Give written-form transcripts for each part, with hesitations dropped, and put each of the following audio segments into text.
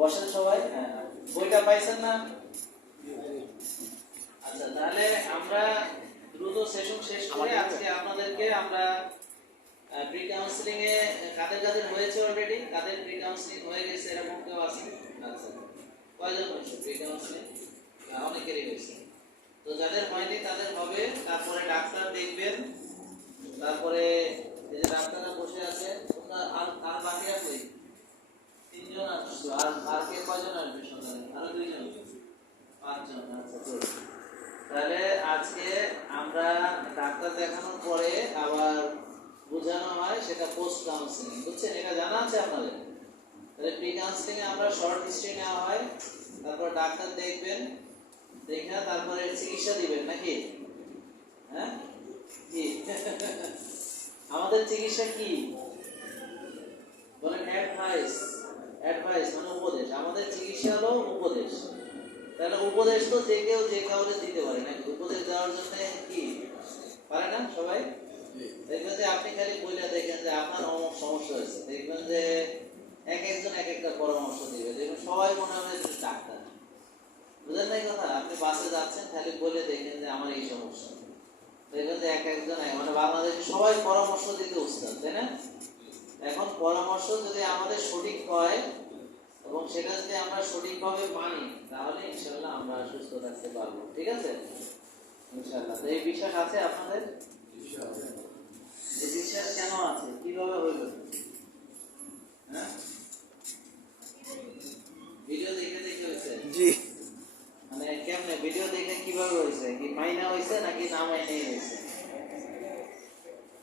বসেন সবাই। হ্যাঁ, বইটা পাইছেন না? আচ্ছা, তাহলে আমরা দ্রুত সেশন শেষ করে আজকে আপনাদেরকে আমরা প্রি কাউন্সেলিং এ কাদের কাদের হয়েছে অলরেডি, কাদের প্রি কাউন্সেলিং হয়ে গেছে এরকম কেউ আছে? আচ্ছা, কয়জন হয়েছে প্রি কাউন্সেলিং? অনেকেরই হয়েছে। তো যাদের হয়নি তাদের হবে। তারপরে ডাক্তার দেখবেন, তারপরে এই যে ডাক্তাররা বসে আছে, তোমরা আর বাকি আছে তিনজন আসছো, আর কে কয়জন আসবে সকালে? আরো দুইজন, পাঁচজন। আচ্ছা, চলো। তাহলে আজকে আমরা ডাক্তার দেখানোর পরে আবার বোঝানো হয়, সেটা পোস্ট কাউন্সিলিং, বুঝছেন? এটা জানা আছে আপনাদের? তাহলে প্রি কাউন্সিলিং এ আমরা শর্ট হিস্ট্রি নেওয়া হয়, তারপর ডাক্তার দেখবেন, দেখে তারপরে চিকিৎসা দিবেন নাকি? হ্যাঁ, কি আমাদের চিকিৎসা কি বলেন? অ্যাডভাইস। অ্যাডভাইস মানে উপদেশ। আমাদের চিকিৎসা হলো উপদেশ। তাহলে উপদেশ তো যে কেউ যে কাউকে দিতে পারে নাকি? উপদেশ দেওয়ার জন্য কি পারে না সবাই? দেখবেন যে আপনি খালি বইলে দেখেন যে আপনার অমুক সমস্যা হয়েছে, দেখবেন যে এক একজন এক একটা পরামর্শ দিবে, দেখবেন সবাই মনে হবে ডাক্তার। বুঝেন নাই কথা? আপনি বাসে যাচ্ছেন, খালি বলে দেখেন যে আমার এই সমস্যা, দেখবেন যে এক একজন মানে বাংলাদেশে সবাই পরামর্শ দিতে উস্তাদ, তাই না? এখন পরামর্শ যদি আমাদের সঠিক হয় এবং সেটা যদি আমরা সঠিকভাবে মানি, তাহলে ইনশাআল্লাহ আমরা সুস্থ থাকতে পারবো। ঠিক আছে ইনশাআল্লাহ। তো এই বিশ্বাস আছে আপনাদের? এই বিশ্বাস কেন আছে? কিভাবে হইল? হ্যাঁ, ভিডিও দেখে দেখে হয়েছে? জি। মানে কেমনে ভিডিও দেখে কিভাবে হয়েছে? কি মাইনা হয়েছে নাকি না মাইনাই হয়েছে?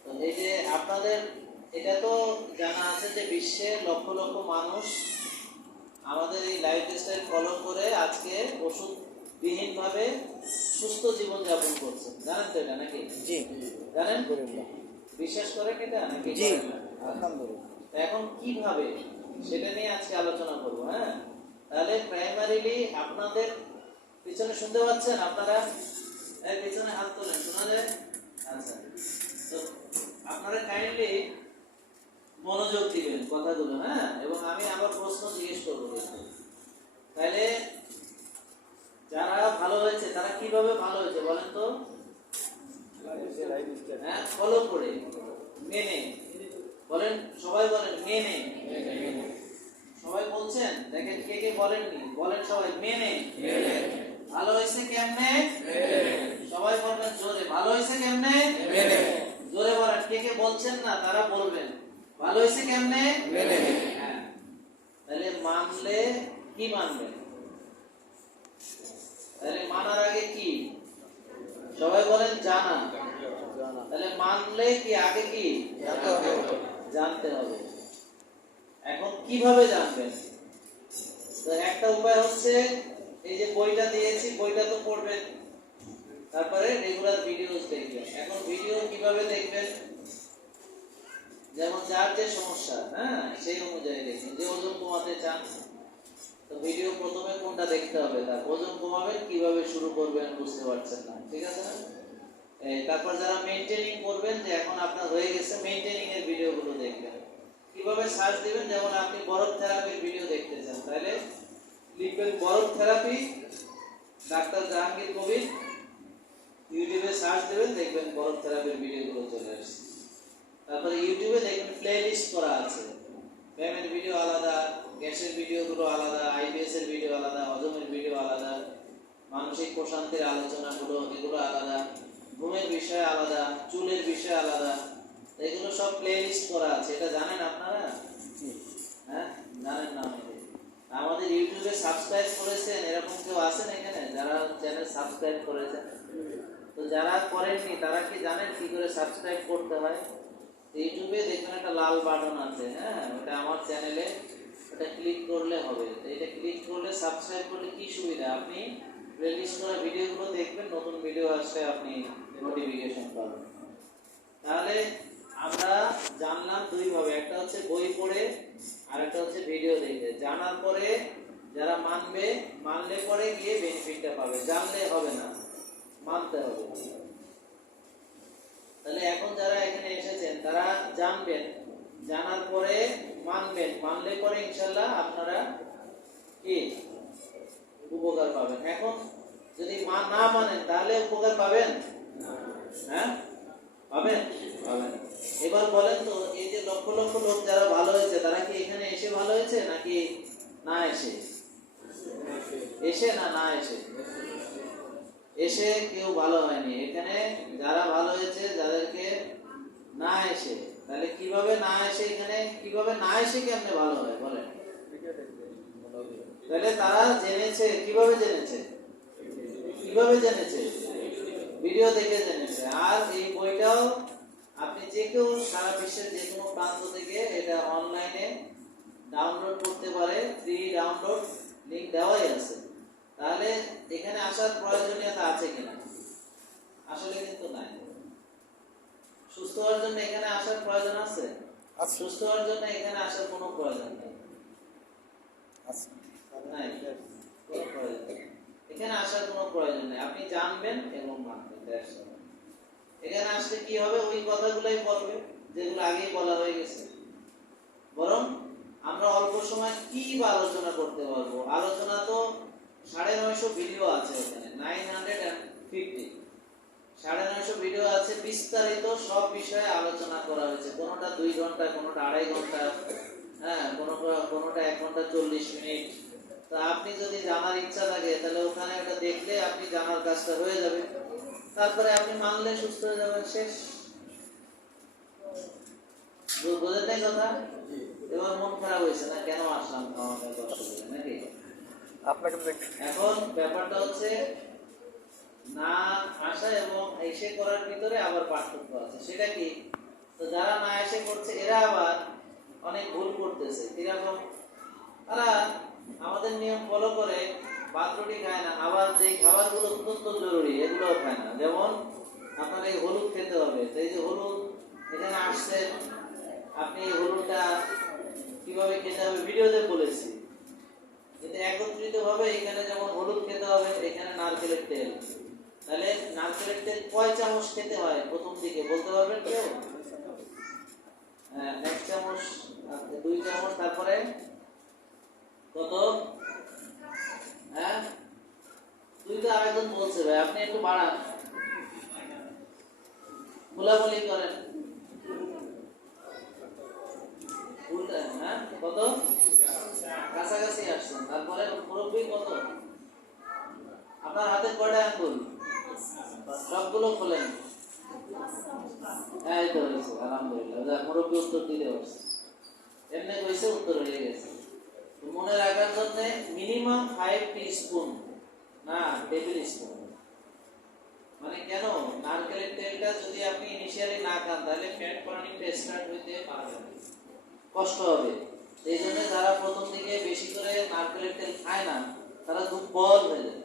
তো এই যে আপনাদের এটা তো জানা আছে যে বিশ্বে লক্ষ লক্ষ মানুষ আমাদের এই লাইফস্টাইল ফলো করে আজকে ওষুধবিহীন ভাবে সুস্থ জীবন যাপন করছে। জানেন তো এটা নাকি? জি। জানেন? বিশ্বাস করেন এটা নাকি? জি, আলহামদুলিল্লাহ। এখন কিভাবে সেটা নিয়ে আজকে আলোচনা করব। হ্যাঁ, তাহলে প্রাইমারিলি আপনাদের পিছনে শুনতে পাচ্ছেন আপনারা? এই পিছনে হাত তোলেন, শোনা যায়? আচ্ছা, তো আপনারা কাইন্ডলি মনোযোগ দিবেন কথাগুলো। হ্যাঁ, এবং আমি আবার প্রশ্ন জিজ্ঞেস করবো। তাহলে যারা ভালো হয়েছে তারা কিভাবে ভালো হয়েছে বলেন তো? হ্যাঁ, ফলো করে, মেনে। বলেন, সবাই বলেন মেনে। সবাই বলছেন? দেখেন কে কে বলেননি, বলেন সবাই মেনে। ভালো হয়েছে কেমনে? সবাই বলবেন জোরে, ভালো হয়েছে কেমনে? জোরে বলেন। কে কে বলছেন না তারা বলবেন ভালো হয়েছে কেমনে? হ্যাঁ, তাহলে মানলে কি মানবেন? তাহলে মানার আগে কি? সবাই বলেন জানা। তাহলে মানলে কি আগে কি জানতে হবে। এখন কিভাবে জানবেন? তো একটা উপায় হচ্ছে এই যে বইটা দিয়েছি, বইটা তো পড়বেন, তারপরে রেগুলার ভিডিওস দেখবেন। এখন ভিডিও কিভাবে দেখবেন? যেমন যার যে সমস্যা, হ্যাঁ, সেই অনুযায়ী দেখবেন। যে ওজন কমাতে চান, তো ভিডিও প্রথমে কোনটা দেখতে হবে? তার ওজন কমাবেন কিভাবে শুরু করবেন বুঝতে পারছেন না, ঠিক আছে না? তারপর যারা মেইনটেনিং করবেন, যে এখন আপনার হয়ে গেছে, মেইনটেনিং এর ভিডিওগুলো দেখবেন। কিভাবে সার্চ দিবেন? যেমন আপনি বরফ থেরাপির ভিডিও দেখতে চান, তাহলে লিখবেন বরফ থেরাপি ডাক্তার জাহাঙ্গীর কবির, ইউটিউবে সার্চ দেবেন, দেখবেন বরফ থেরাপির ভিডিওগুলো চলে আসছে। তারপরে ইউটিউবে দেখবেন প্লে লিস্ট করা আছে, ব্যায়ামের ভিডিও আলাদা, গ্যাসের ভিডিওগুলো আলাদা, আইবিএস এর ভিডিও আলাদা, হজমের ভিডিও আলাদা, মানসিক প্রশান্তির আলোচনাগুলো এগুলো আলাদা, ঘুমের বিষয় আলাদা, চুলের বিষয় আলাদা, এগুলো সব প্লে লিস্ট করা আছে। এটা জানেন আপনারা? হ্যাঁ, জানেন না অনেকে। আমাদের ইউটিউবে সাবস্ক্রাইব করেছেন এরকম কেউ আছেন এখানে যারা চ্যানেল সাবস্ক্রাইব করেছেন? তো যারা করেননি তারা কি জানেন কি করে সাবস্ক্রাইব করতে হয়? ইউটিউবে দেখবেন একটা লাল বাটন আছে, হ্যাঁ, ওটা আমার চ্যানেলে, ওটা ক্লিক করলে হবে। এটা ক্লিক করলে সাবস্ক্রাইব করলে কি সুবিধা? আপনি প্লেলিস্ট করা ভিডিওগুলো দেখবেন, নতুন ভিডিও আসলে আপনি নোটিফিকেশন পাবেন। তাহলে আমরা জানলাম দুই ভাবে, একটা হচ্ছে বই পড়ে আর একটা হচ্ছে ভিডিও দেখে। জানার পরে যারা মানবে, মানলে পরে গিয়ে বেনিফিটটা পাবে, জানলে হবে না, মানতে হবে। তাহলে এখন যারা এখানে এসেছেন তারা জানবেন, জানার পরে মানবেন, মানলে পরে ইনশাআল্লাহ আপনারা কি উপকার পাবেন। এখন যদি না মানেন তাহলে উপকার পাবেন? হ্যাঁ, পাবেন? পাবেন। এবার বলেন তো, এই যে লক্ষ লক্ষ লোক যারা ভালো হয়েছে, তারা কি এখানে এসে ভালো হয়েছে নাকি না এসে? এসে না না এসে? এসে কেউ ভালো হয়নি। এখানে যারা ভালো হয়েছে, যাদেরকে না এসে, তাহলে কিভাবে না এসে, এখানে কিভাবে না এসে কেমনে ভালো হয় বলেন? তাহলে তারা জেনেছে, কিভাবে জেনেছে? কিভাবে জেনেছে? ভিডিও দেখে জেনেছে। আর এই বইটাও আপনি যে কেউ সারা বিশ্বের যে কোনো প্রান্ত থেকে এটা অনলাইনে ডাউনলোড করতে পারে। ফ্রি ডাউনলোড লিংক দেওয়াই আছে। তাহলে এখানে আসার প্রয়োজনীয়তা আছে কিনা? আসলে কিন্তু নাই। সুস্থ হওয়ার জন্য এখানে আসার প্রয়োজন আছে? সুস্থ হওয়ার জন্য এখানে আসার কোনো প্রয়োজন নেই। নাই, কোনো প্রয়োজন নেই। এখানে আসার কোনো প্রয়োজন নেই। আপনি জানবেন এবং মানবেন। এখানে আসলে কি হবে? ওই কথাগুলোই বলবে যেগুলো আগেই বলা হয়ে গেছে। বরং আমরা অল্প সময় কি বা আলোচনা করতে পারবো? আলোচনা তো 950 ভিডিও আছে ওখানে, 950 950 ভিডিও আছে, বিস্তারিত সব বিষয়ে আলোচনা করা হয়েছে। কোনোটা 2 ঘন্টা, কোনোটা 2.5 ঘন্টা, হ্যাঁ, কোনোটা 1 ঘন্টা 40 মিনিট। তো আপনি যদি জানার ইচ্ছা থাকে তাহলে ওখানে ওটা দেখলে আপনি জানার কাজটা হয়ে যাবে। তারপরে আপনি মানলে সুস্থ হয়ে যাবেন, শেষ। বুঝলেন নাই কথা? এবার মন খারাপ হয়েছে না? কেন আসলাম আমাদের দর্শক নাকি? এখন ব্যাপারটা হচ্ছে না আসা এবং এসে করার ভিতরে আবার পার্থক্য আছে। সেটা কি? তো যারা না এসে করছে এরা আবার অনেক ভুল করতেছে। কিরকম? তারা আমাদের নিয়ম ফলো করে ভাত রুটি খায় না, আবার যে খাবারগুলো অত্যন্ত জরুরি এগুলোও খায় না। যেমন আপনার এই হলুদ খেতে হবে। তো এই যে হলুদ এখানে আসছে, আপনি এই হলুদটা কিভাবে খেতে হবে ভিডিওতে বলেছি, কিন্তু একত্রিত ভাবে এখানে যেমন হলুদ খেতে হবে, এখানে নারকেলের তেল। তাহলে নারকেলের তেল কয় চামচ খেতে হয় প্রথম দিকে বলতে পারবেন কেউ? 1 চামচ, 2 চামচ, তারপরে কত? হ্যাঁ, তুই তো আরেকজন বলছে ভাই, আপনি একটু বাড়ান, বলাবলি করেন। হ্যাঁ, কত? কাছাকাছি আসছেন। তারপরে মুরব্বী কত? আপনার হাতে কয়টা আঙ্গুল? সবগুলো খোলেন। হ্যাঁ, এই তো হয়েছে, আলহামদুলিল্লাহ। মুরব্বী উত্তর দিতে পারছে, এমনি কইছে উত্তর হয়ে গেছে। মনে রাখার জন্য মিনিমাম 5 টিস্পুন, না টেবিল স্পুন। মানে কেন? নারকেলের তেলটা যদি আপনি ইনিশিয়ালি না খান তাহলে ফ্যাট বার্নিংটা স্টার্ট হইতে পারবে না, কষ্ট হবে। এই জন্য যারা প্রথম দিকে বেশি করে নারকেলের তেল খায় না তারা দুর্বল হয়ে যায়,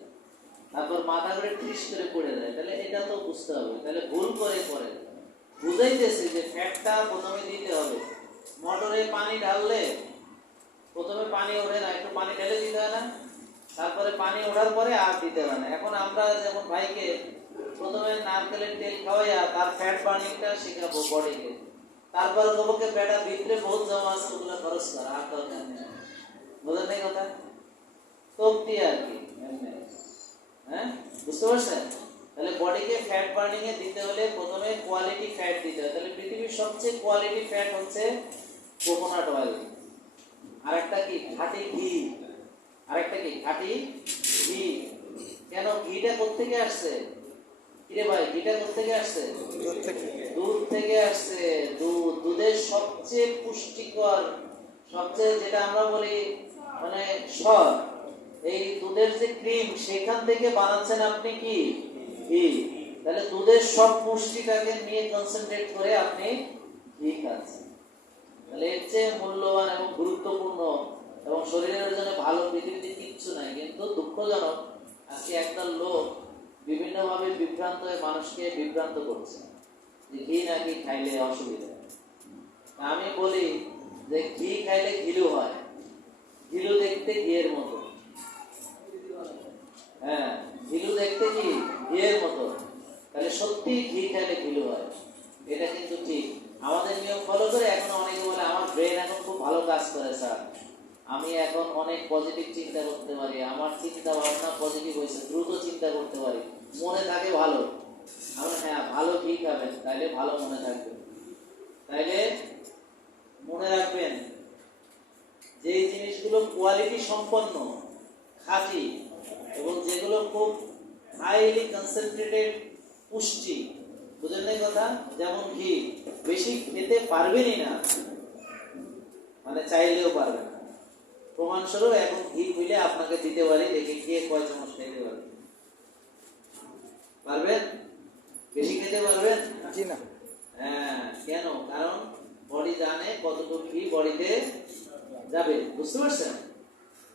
তারপর মাথা করে ট্রিস করে পড়ে যায়। তাহলে এটা তো বুঝতে হবে। তাহলে ভুল করে বুঝাইতেছে যে ফ্যাটটা প্রথমে দিতে হবে। মোটরে পানি ঢাললে প্রথমে পানি ওঠে না, একটু পানি ঢেলে দিতে হয় না? তারপরে পানি ওঠার পরে আর দিতে হয় না। এখন আমরা যেমন ভাইকে প্রথমে নারকেলের তেল খাওয়াইয়া তার ফ্যাট বার্নিংটা শেখাবো বডিকে, তারপর তোমাকে পেটা ভিতরে বহুত জমা আছে, ওগুলো খরচ করা আর দরকার নেই। বোঝেন নাই কথা? তপ্তি আর কি। হ্যাঁ, বুঝতে পারছেন? তাহলে বডিকে ফ্যাট বার্নিং এ দিতে হলে প্রথমে কোয়ালিটি ফ্যাট দিতে হয়। তাহলে পৃথিবীর সবচেয়ে কোয়ালিটি ফ্যাট হচ্ছে কোকোনাট অয়েল। আরেকটা কি? খাঁটি ঘি। আরেকটা কি? খাঁটি ঘি। কেন? ঘিটা কোত্থেকে আসছে? কিরে ভাই, ঘিটা কোত্থেকে আসছে? দুধ থেকে আসছে। দুধের সবচেয়ে পুষ্টিকর, সবচেয়ে যেটা আমরা বলি মানে সর, এই দুধের যে ক্রিম সেখান থেকে বানাচ্ছেন আপনি কি? ঘি। তাহলে দুধের সব পুষ্টিটাকে নিয়ে কনসেন্ট্রেট করে আপনি ঘি খাচ্ছেন। তাহলে এর চেয়ে মূল্যবান এবং গুরুত্বপূর্ণ এবং শরীরের জন্য ভালো পৃথিবীতে কিচ্ছু নাই। কিন্তু দুঃখজনক আজকে একটা লোক বিভিন্নভাবে বিভ্রান্ত হয়ে মানুষকে বিভ্রান্ত করছে যে ঘি নাকি খাইলে অসুবিধা। আমি বলি যে ঘি খাইলে ঘিলু হয়, ঘিলু দেখতে ঘিয়ের মতো। হ্যাঁ, ঘিলু দেখতে কি ঘিয়ের মতো। তাহলে সত্যি ঘি খাইলে ঘিলু হয়, এটা কিন্তু ঠিক। আমাদের নিয়ম ফলো করে এখন অনেকে বলে আমার ব্রেন এখন খুব ভালো কাজ করে স্যার, আমি এখন অনেক পজিটিভ চিন্তা করতে পারি, আমার চিন্তা ভাবনা পজিটিভ হয়েছে, দ্রুত চিন্তা করতে পারি, মনে থাকে ভালো। আমার হ্যাঁ ভালো ঠিক খাবেন, তাইলে ভালো মনে থাকবে। তাইলে মনে রাখবেন যে জিনিসগুলো কোয়ালিটি সম্পন্ন, খাঁটি, এবং যেগুলো খুব হাইলি কনসেন্ট্রেটেড পুষ্টি, বুঝলেন না কথা? যেমন ঘি বেশি খেতে পারবেনই না, মানে চাইলেও পারবেন না। প্রমাণস্বরূপ এখন ঘি খুলে আপনাকে দিতে পারি, দেখে কে কয় চামচ খেতে পারবে। পারবেন? বেশি খেতে পারবেন? জি না। হ্যাঁ, কেন? কারণ বডি জানে কতটুকু ঘি বডিতে যাবে, বুঝতে পারছেন?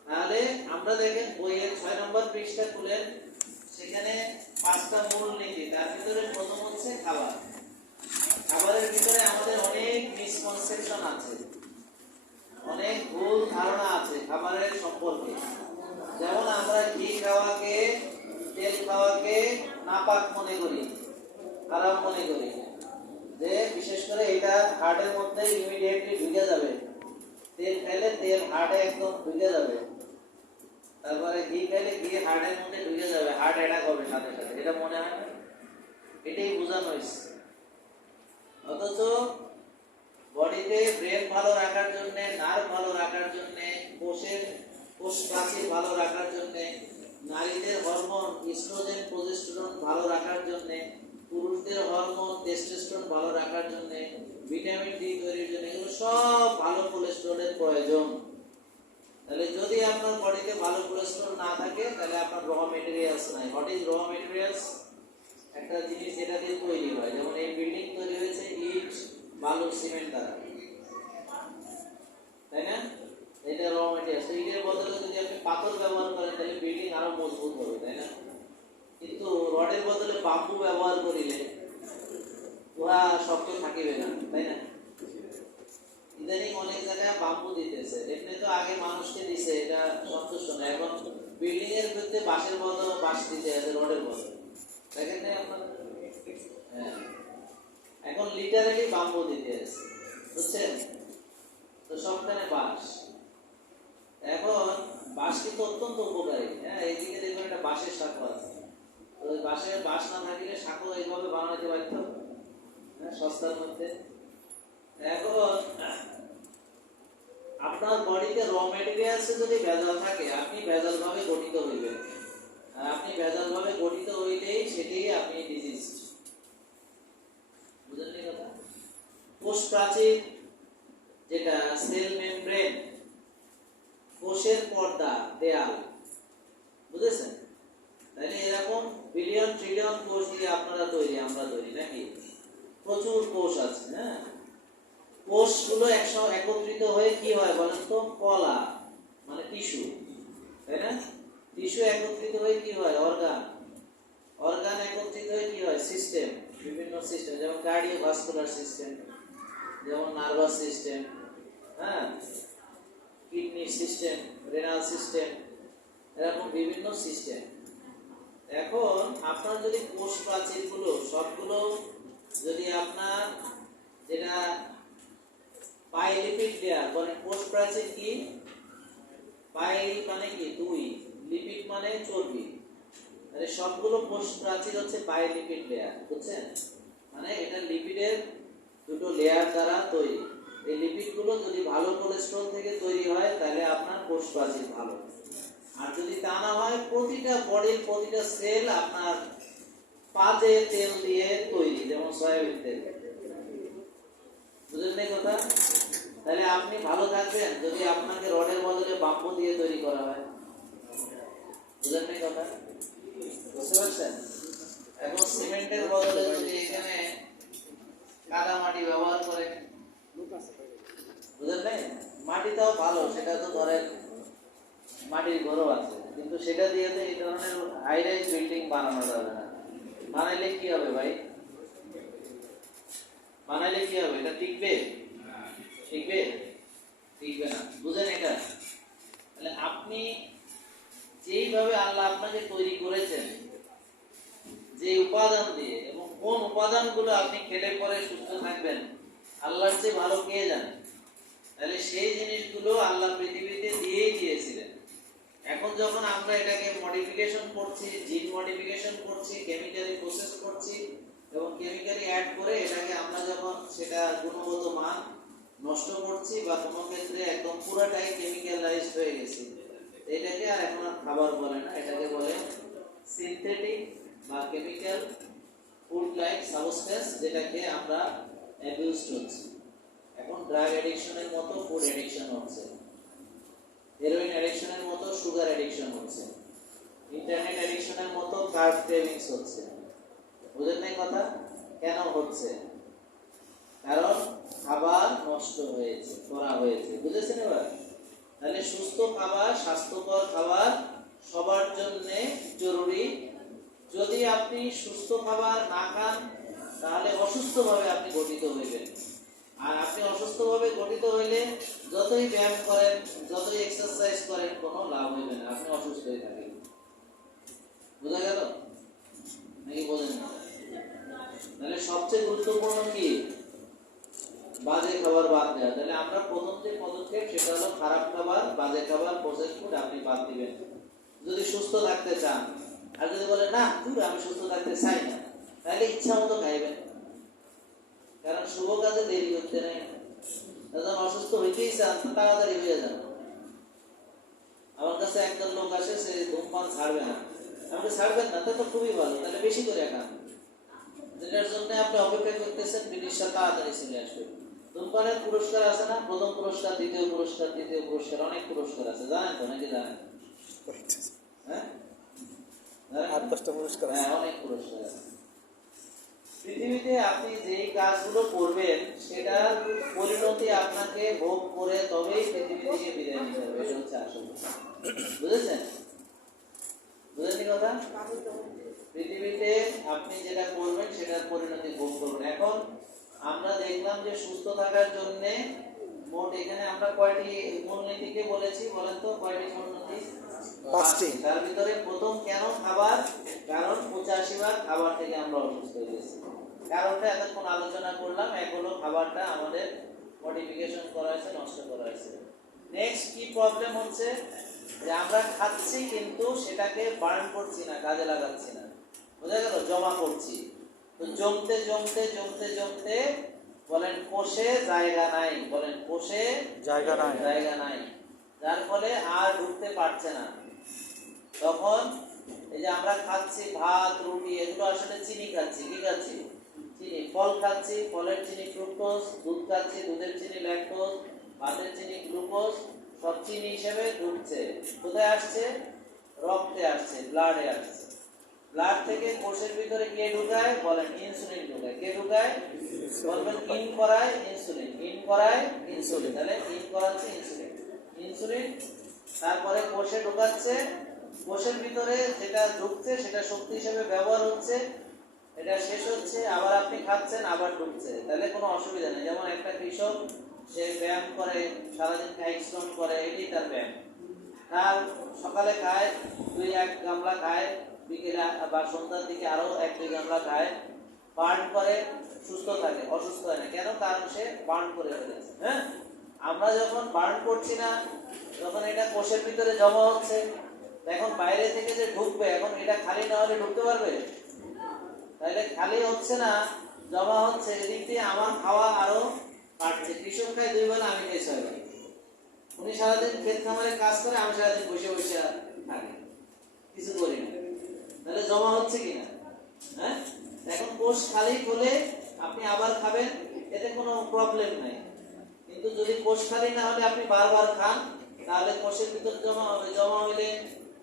তাহলে আমরা দেখেন বইয়ের 6 নম্বর পৃষ্ঠা খুলেন, সেখানে 5টা মূল নীতি, তার ভিতরে প্রথম হচ্ছে খাবার। খাবারের ভিতরে আমাদের অনেক মিসকনসেপশন আছে, অনেক ভুল ধারণা আছে খাবারের সম্পর্কে। যেমন আমরা ঘি খাওয়াকে, তেল খাওয়াকে নাপাক মনে করি, খারাপ মনে করি, যে বিশেষ করে এটা হার্টের মধ্যে ইমিডিয়েটলি ঢুকে যাবে। তেল খাইলে তেল হার্টে একদম ঢুকে যাবে, তারপরে ঘি খাইলে ঘি হার্টের মধ্যে ঢুকে যাবে, হার্ট অ্যাটাক হবে সাথে সাথে। এটা মনে হয় না? এটাই বোঝানো হয়েছে। অথচ বডিতে ব্রেন ভালো রাখার জন্য, নার্ভ ভালো রাখার জন্য, কোষ প্রাচীর ভালো রাখার জন্য, নারীদের হরমোন ইস্ট্রোজেন প্রজেস্টেরন ভালো রাখার জন্য, পুরুষদের হরমোন টেস্টোস্টেরন ভালো রাখার জন্য, ভিটামিন ডি তৈরির জন্য, এগুলো সব ভালো কোলেস্টেরলের প্রয়োজন। তাহলে যদি আপনার বডিতে ভালো কোলেস্টেরল না থাকে, তাহলে আপনার র মেটেরিয়ালস নাই। What is raw materials? একটা জিনিস যেটা দিয়ে তৈরি হয়, যেমন এই বিল্ডিং তৈরি হয়েছে ইট, বালু, সিমেন্ট দ্বারা, তাই না? এটা র মেটেরিয়ালস। ইটের বদলে যদি আপনি পাথর ব্যবহার করেন, তাহলে বিল্ডিং আরো মজবুত হবে, তাই না? কিন্তু রডের বদলে বাম্বু ব্যবহার করিলে উহা শক্ত থাকিবে না, তাই না? ইদানিং অনেক জায়গায় বাম্বু দিতেছে, এমনি তো আগে মানুষকে দিছে, এটা সন্তুষ্ট না। এখন বিল্ডিং এর ভিতরে বাঁশের বদলে বাঁশ দিতে আছে, রডের বদলে, দেখেন না আপনার? হ্যাঁ, এখন লিটারালি বাম্বু দিতে আছে, বুঝছেন? তো সবখানে বাঁশ। এখন বাঁশ কিন্তু অত্যন্ত উপকারী। হ্যাঁ, এইদিকে দেখবেন একটা বাঁশের শাখা আছে, তো ওই বাঁশের বাঁশ না থাকলে শাখা এইভাবে বানাতে পারত, হ্যাঁ, সস্তার মধ্যে। এখন আপনার বডিতে র মেটেরিয়ালসে যদি ভেজাল থাকে, আপনি ভেজাল ভাবে গঠিত হইবেন, আর আপনি ভেজাল ভাবে গঠিত হইলেই সেটাই আপনি ডিজিজ। বুঝলেন এই কথা? কোষ প্রাচীর, যেটা সেল মেমব্রেন, কোষের পর্দা, দেয়াল, বুঝেছেন? তাহলে এরকম বিলিয়ন ট্রিলিয়ন কোষ দিয়ে আপনারা তৈরি, আমরা তৈরি নাকি? প্রচুর কোষ আছে। হ্যাঁ, কোষগুলো একত্রিত হয়ে কি হয় বলেন তো? কলা, মানে টিস্যু, তাই না? টিস্যু একত্রিত হয়ে কি হয়? অর্গান। অর্গান একত্রিত হয়ে কি হয়? সিস্টেম, বিভিন্ন সিস্টেম, যেমন কার্ডিওভাস্কুলার সিস্টেম, যেমন নার্ভাস সিস্টেম, হ্যাঁ, কিডনি সিস্টেম, রেনাল সিস্টেম, এরকম বিভিন্ন সিস্টেম। এখন আপনার যদি কোষ প্রাচীরগুলো সবগুলো যদি আপনার, যেটা পাইলিপিড লেয়ার বলে, কোষ প্রাচীর কি? পাই মানে কি? 2, লিপিড মানে চর্বি, তাহলে সবগুলো কোষ প্রাচীর হচ্ছে পাইলিপিড লেয়ার, বুঝছেন? মানে এটা লিপিডের দুটো লেয়ার দ্বারা তৈরি। এই লিপিডগুলো যদি ভালো কোলেস্টেরল থেকে তৈরি হয়, তাহলে আপনার কোষ প্রাচীর ভালো। আর যদি তা না হয়, প্রতিটা বডির প্রতিটা সেল আপনার পাজে তেল দিয়ে তৈরি, যেমন সয়াবিন তেল। বুঝলেন এই কথা? তাহলে আপনি ভালো থাকবেন যদি আপনাকে রডের বদলে বাম্বু দিয়ে তৈরি করা হয়। বুঝলেন এই কথা? বুঝতে পারছেন? এখন সিমেন্টের বদলে যদি এখানে কাদা মাটি ব্যবহার করে, বুঝলেন নাই? মাটিটাও ভালো, সেটা তো ধরেন মাটির ঘরও আছে, কিন্তু সেটা দিয়ে তো এই ধরনের হাই রাইজ বিল্ডিং বানানো যাবে না। বানাইলে কি হবে ভাই? বানাইলে কি হবে? এটা টিকবে? টিকবে? টিকবে না। বুঝেন এটা? তাহলে আপনি যেইভাবে আল্লাহ আপনাকে তৈরি করেছেন, যে উপাদান দিয়ে, এবং কোন উপাদানগুলো আপনি খেলে পরে সুস্থ থাকবেন, আল্লাহর চেয়ে ভালো কে জানে? তাহলে সেই জিনিসগুলো আল্লাহ পৃথিবীতে যখন আমরা এটাকে মডিফিকেশন করছি, জিন মডিফিকেশন করছি, কেমিক্যালি প্রসেস করছি এবং কেমিক্যালি অ্যাড করে এটাকে আমরা যখন সেটা গুণগত মান নষ্ট করছি বা কোনো ক্ষেত্রে একদম পুরোটাই কেমিক্যালাইজড হয়ে গেছে, এটাকে আর এখন আর খাবার বলে না, এটাকে বলে সিনথেটিক বা কেমিক্যাল ফুড লাইক সাবস্টেন্স, যেটাকে আমরা অ্যাবিউজ করছি। এখন ড্রাগ অ্যাডিকশনের মতো ফুড অ্যাডিকশন হচ্ছে, হেরোইন অ্যাডিকশনের মতো সুগার অ্যাডিকশন হচ্ছে, ইন্টারনেট অ্যাডিকশনের মতো কার্ব ক্রেভিংস হচ্ছে। বুঝেন নাই কথা? কেন হচ্ছে? কারণ খাবার নষ্ট হয়েছে, করা হয়েছে। বুঝেছেন এবার? তাহলে সুস্থ খাবার, স্বাস্থ্যকর খাবার সবার জন্য জরুরি। যদি আপনি সুস্থ খাবার না খান তাহলে অসুস্থভাবে আপনি গঠিত হইবেন। আর আপনি অসুস্থভাবে গঠিত হইলে যতই ব্যায়াম করেন, যতই এক্সারসাইজ করেন, কোনো লাভ হইবে না, আপনি অসুস্থ হয়ে থাকেন। বোঝা গেল নাকি বোঝেন না? তাহলে সবচেয়ে গুরুত্বপূর্ণ কি? বাজে খাবার বাদ দেওয়া। তাহলে আমরা প্রথম যে পদক্ষেপ সেটা হলো খারাপ খাবার, বাজে খাবার, প্রসেস ফুড আপনি বাদ দিবেন যদি সুস্থ থাকতে চান। আর যদি বলেন না আমি সুস্থ থাকতে চাই না, তাহলে ইচ্ছা মতো খাইবেন, কারণ শুভ কাজে দেরি করতে নেই। যখন অসুস্থ হইতেই চান তাড়াতাড়ি হয়ে যান। আমার কাছে একজন লোক আসে, সে ধূমপান ছাড়বে না। আপনি ছাড়বেন না, তো খুবই ভালো, তাহলে বেশি করে খান। যেটার জন্য আপনি অপেক্ষা করতেছেন জিনিসটা তাড়াতাড়ি চলে আসবে। ধূমপানের পুরস্কার আছে না? প্রথম পুরস্কার, দ্বিতীয় পুরস্কার, তৃতীয় পুরস্কার, অনেক পুরস্কার আছে, জানেন তো নাকি? জানেন? হ্যাঁ, 8-10টা পুরস্কার। হ্যাঁ, অনেক পুরস্কার আছে। পৃথিবীতে আপনি যেই কাজগুলো করবেন সেটার পরিণতি আপনাকে ভোগ করে তবেই পৃথিবী থেকে বিদায় নিতে হবে। এটা হচ্ছে আসল। বুঝেছেন? বুঝেননি কথা? পৃথিবীতে আপনি যেটা করবেন সেটার পরিণতি ভোগ করবেন। এখন আমরা দেখলাম যে সুস্থ থাকার জন্য মোট এখানে আমরা কয়টি মূলনীতিকে বলেছি বলেন তো? কয়টি মূলনীতি? 5টি। তার ভিতরে প্রথম কেন খাবার? কারণ 85 ভাগ খাবার থেকে আমরা অসুস্থ হয়ে গেছি। কারণটা এতক্ষণ আলোচনা করলাম। এক হলো খাবারটা আমাদের মডিফিকেশন করা হয়েছে, নষ্ট করা হয়েছে। নেক্সট কি প্রবলেম হচ্ছে? যে আমরা খাচ্ছি কিন্তু সেটাকে বার্ন করছি না, কাজে লাগাচ্ছি না। বোঝা গেল? জমা করছি। তো জমতে জমতে জমতে জমতে বলেন কোষে জায়গা নাই, বলেন কোষে জায়গা নাই, জায়গা নাই, যার ফলে আর ঢুকতে পারছে না। তখন এই যে আমরা খাচ্ছি ভাত, রুটি, এগুলো আসলে চিনি খাচ্ছি। কি খাচ্ছি? চিনি। ফল খাচ্ছি, ফলের চিনি ফ্রুক্টোজ, দুধ খাচ্ছি, দুধের চিনি ল্যাকটোজ, ভাতের চিনি গ্লুকোজ, সব চিনি হিসেবে ঢুকছে। কোথায় আসছে? রক্তে আসছে, ব্লাডে আসছে। ব্লাড থেকে কোষের ভিতরে কে ঢুকায়? বলেন ইনসুলিন ঢুকায়। কে ঢুকায়? বলবেন ইন করায় ইনসুলিন, ইন করায় ইনসুলিন। তাহলে ইন করাচ্ছে ইনসুলিন, ইনসুলিন তারপরে কোষে ঢুকাচ্ছে। কোষের ভিতরে যেটা ঢুকছে সেটা শক্তি হিসেবে ব্যবহার হচ্ছে, এটা শেষ হচ্ছে, আবার আপনি খাচ্ছেন, আবার ঢুকছে। তাহলে কোনো অসুবিধা নেই। যেমন একটা কৃষক, সে ব্যায়াম করে, সারাদিন কায়িক শ্রম করে, এটি তার ব্যায়াম। তার সকালে খায় 2-1 গামলা খায়, বিকেলে বা সন্ধ্যার দিকে আরো 1-2 গামলা খায়, বার্ন করে, সুস্থ থাকে, অসুস্থ হয় না। কেন? কারণ সে বার্ন করে ফেলেছে। হ্যাঁ, আমরা যখন বার্ন করছি না, যখন এটা কোষের ভিতরে জমা হচ্ছে, এখন বাইরে থেকে যে ঢুকবে, এখন এটা খালি না হলে ঢুকতে পারবে? তাহলে খালি হচ্ছে না, জমা হচ্ছে। এদিক দিয়ে আমার খাওয়া আরো বাড়ছে। কৃষক খায় 2 বেলা, আমি খাই 6 বেলা। উনি সারাদিন ক্ষেত খামারে কাজ করে, আমি সারাদিন বসে বসে থাকি, কিছু করি না। তাহলে জমা হচ্ছে কিনা? হ্যাঁ, এখন কোষ খালি হলে আপনি আবার খাবেন, এতে কোনো প্রবলেম নাই। কিন্তু যদি কোষ খালি না হলে আপনি বারবার খান, তাহলে কোষের ভিতর জমা হবে। জমা হইলে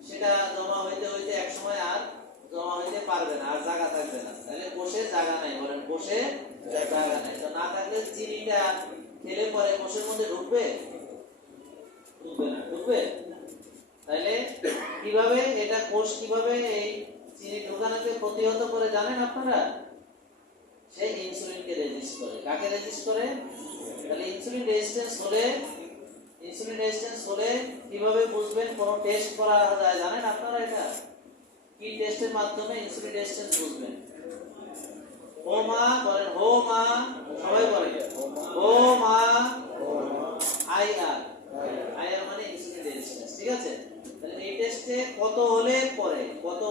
সেটা জমা হইতে হইতে এক সময় আর জমা হইতে পারবে না, আর জায়গা থাকবে না। তাহলে কোষে জায়গা নাই, বলেন কোষে জায়গা নাই। তো না থাকলে চিনিটা খেলে পরে কোষের মধ্যে ঢুকবে? ঢুকবে না। ঢুকবে? তাহলে কিভাবে এটা কোষ কিভাবে এই চিনি ঢোকানোকে প্রতিহত করে জানেন আপনারা? সে ইনসুলিনকে রেজিস্ট করে। কাকে রেজিস্ট করে? তাহলে ইনসুলিন রেজিস্ট্যান্স হলে কিভাবে বুঝবেন? কোন টেস্ট করা যায় জানেন আপনারা? এটা কি টেস্টের মাধ্যমে ইনসুলিন রেজিস্ট্যান্স বুঝবেন? হোমা, বলেন হোমা, সবাই বলেন হোমা, আইআর। আইআর মানে ইনসুলিন রেজিস্ট্যান্স। ঠিক আছে? তাহলে এই টেস্ট টেস্টে কত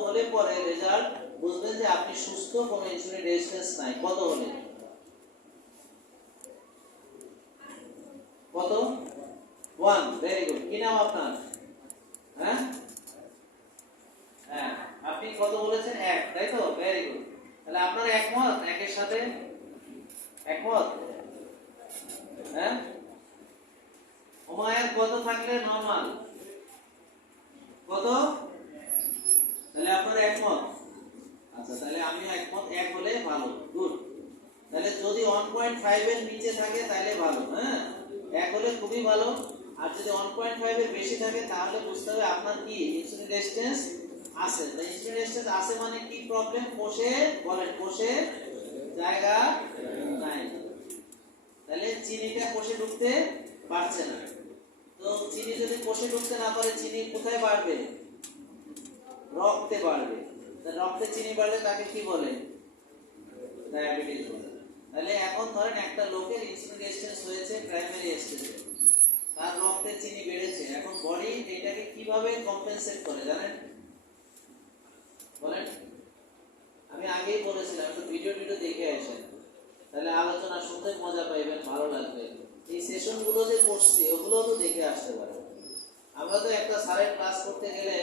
হলে পরে রেজাল্ট বুঝবেন যে আপনি সুস্থ, কোনো ইনসুলিন রেজিস্ট্যান্স নাই? কত হলে? কত? 1। Very good. কি নাম আপনার? হ্যাঁ হ্যাঁ, আপনি কত বলেছেন? 1, তাই তো? Very good. তাহলে আপনার একমত 1 এর সাথে? একমত? হ্যাঁ। হুমায়ুন কত থাকলে নরমাল? কত? তাহলে আপনার একমত? আচ্ছা, তাহলে আমিও একমত, 1 হলে ভালো। গুড। তাহলে যদি 1.5 এর নিচে থাকে তাহলে ভালো। হ্যাঁ, 1 হলে খুবই ভালো। আর যদি 1.5 এর বেশি থাকে তাহলে বুঝতে হবে আপনার কি ইনসুলিন রেজিস্ট্যান্স আছে। তাই ইনসুলিন রেজিস্ট্যান্স আছে মানে কি প্রবলেম? কোষে, বলেন, কোষে জায়গা নাই। তাহলে চিনিটা কোষে ঢুকতে পারছে না। তো চিনি যদি কোষে ঢুকতে না পারে, চিনি কোথায় বাড়বে? রক্তে বাড়বে। রক্তে চিনি বাড়লে তাকে কি বলে? ডায়াবেটিস বলে। তাহলে এখন ধরেন একটা লোকের ইনসুলিন রেজিস্ট্যান্স হয়েছে প্রাইমারি স্টেজে, তার রক্তে চিনি বেড়েছে। এখন বডি এটাকে কিভাবে কম্পেনসেট করে জানেন? বলেন। আমি আগেই বলেছিলাম, একটু ভিডিও দেখে আসেন, তাহলে আলোচনা শুনতে মজা পাইবেন, ভালো লাগবে। এই সেশনগুলো যে করছি ওগুলো তো দেখে আসতে পারেন। আমরা তো একটা স্যারের ক্লাস করতে গেলে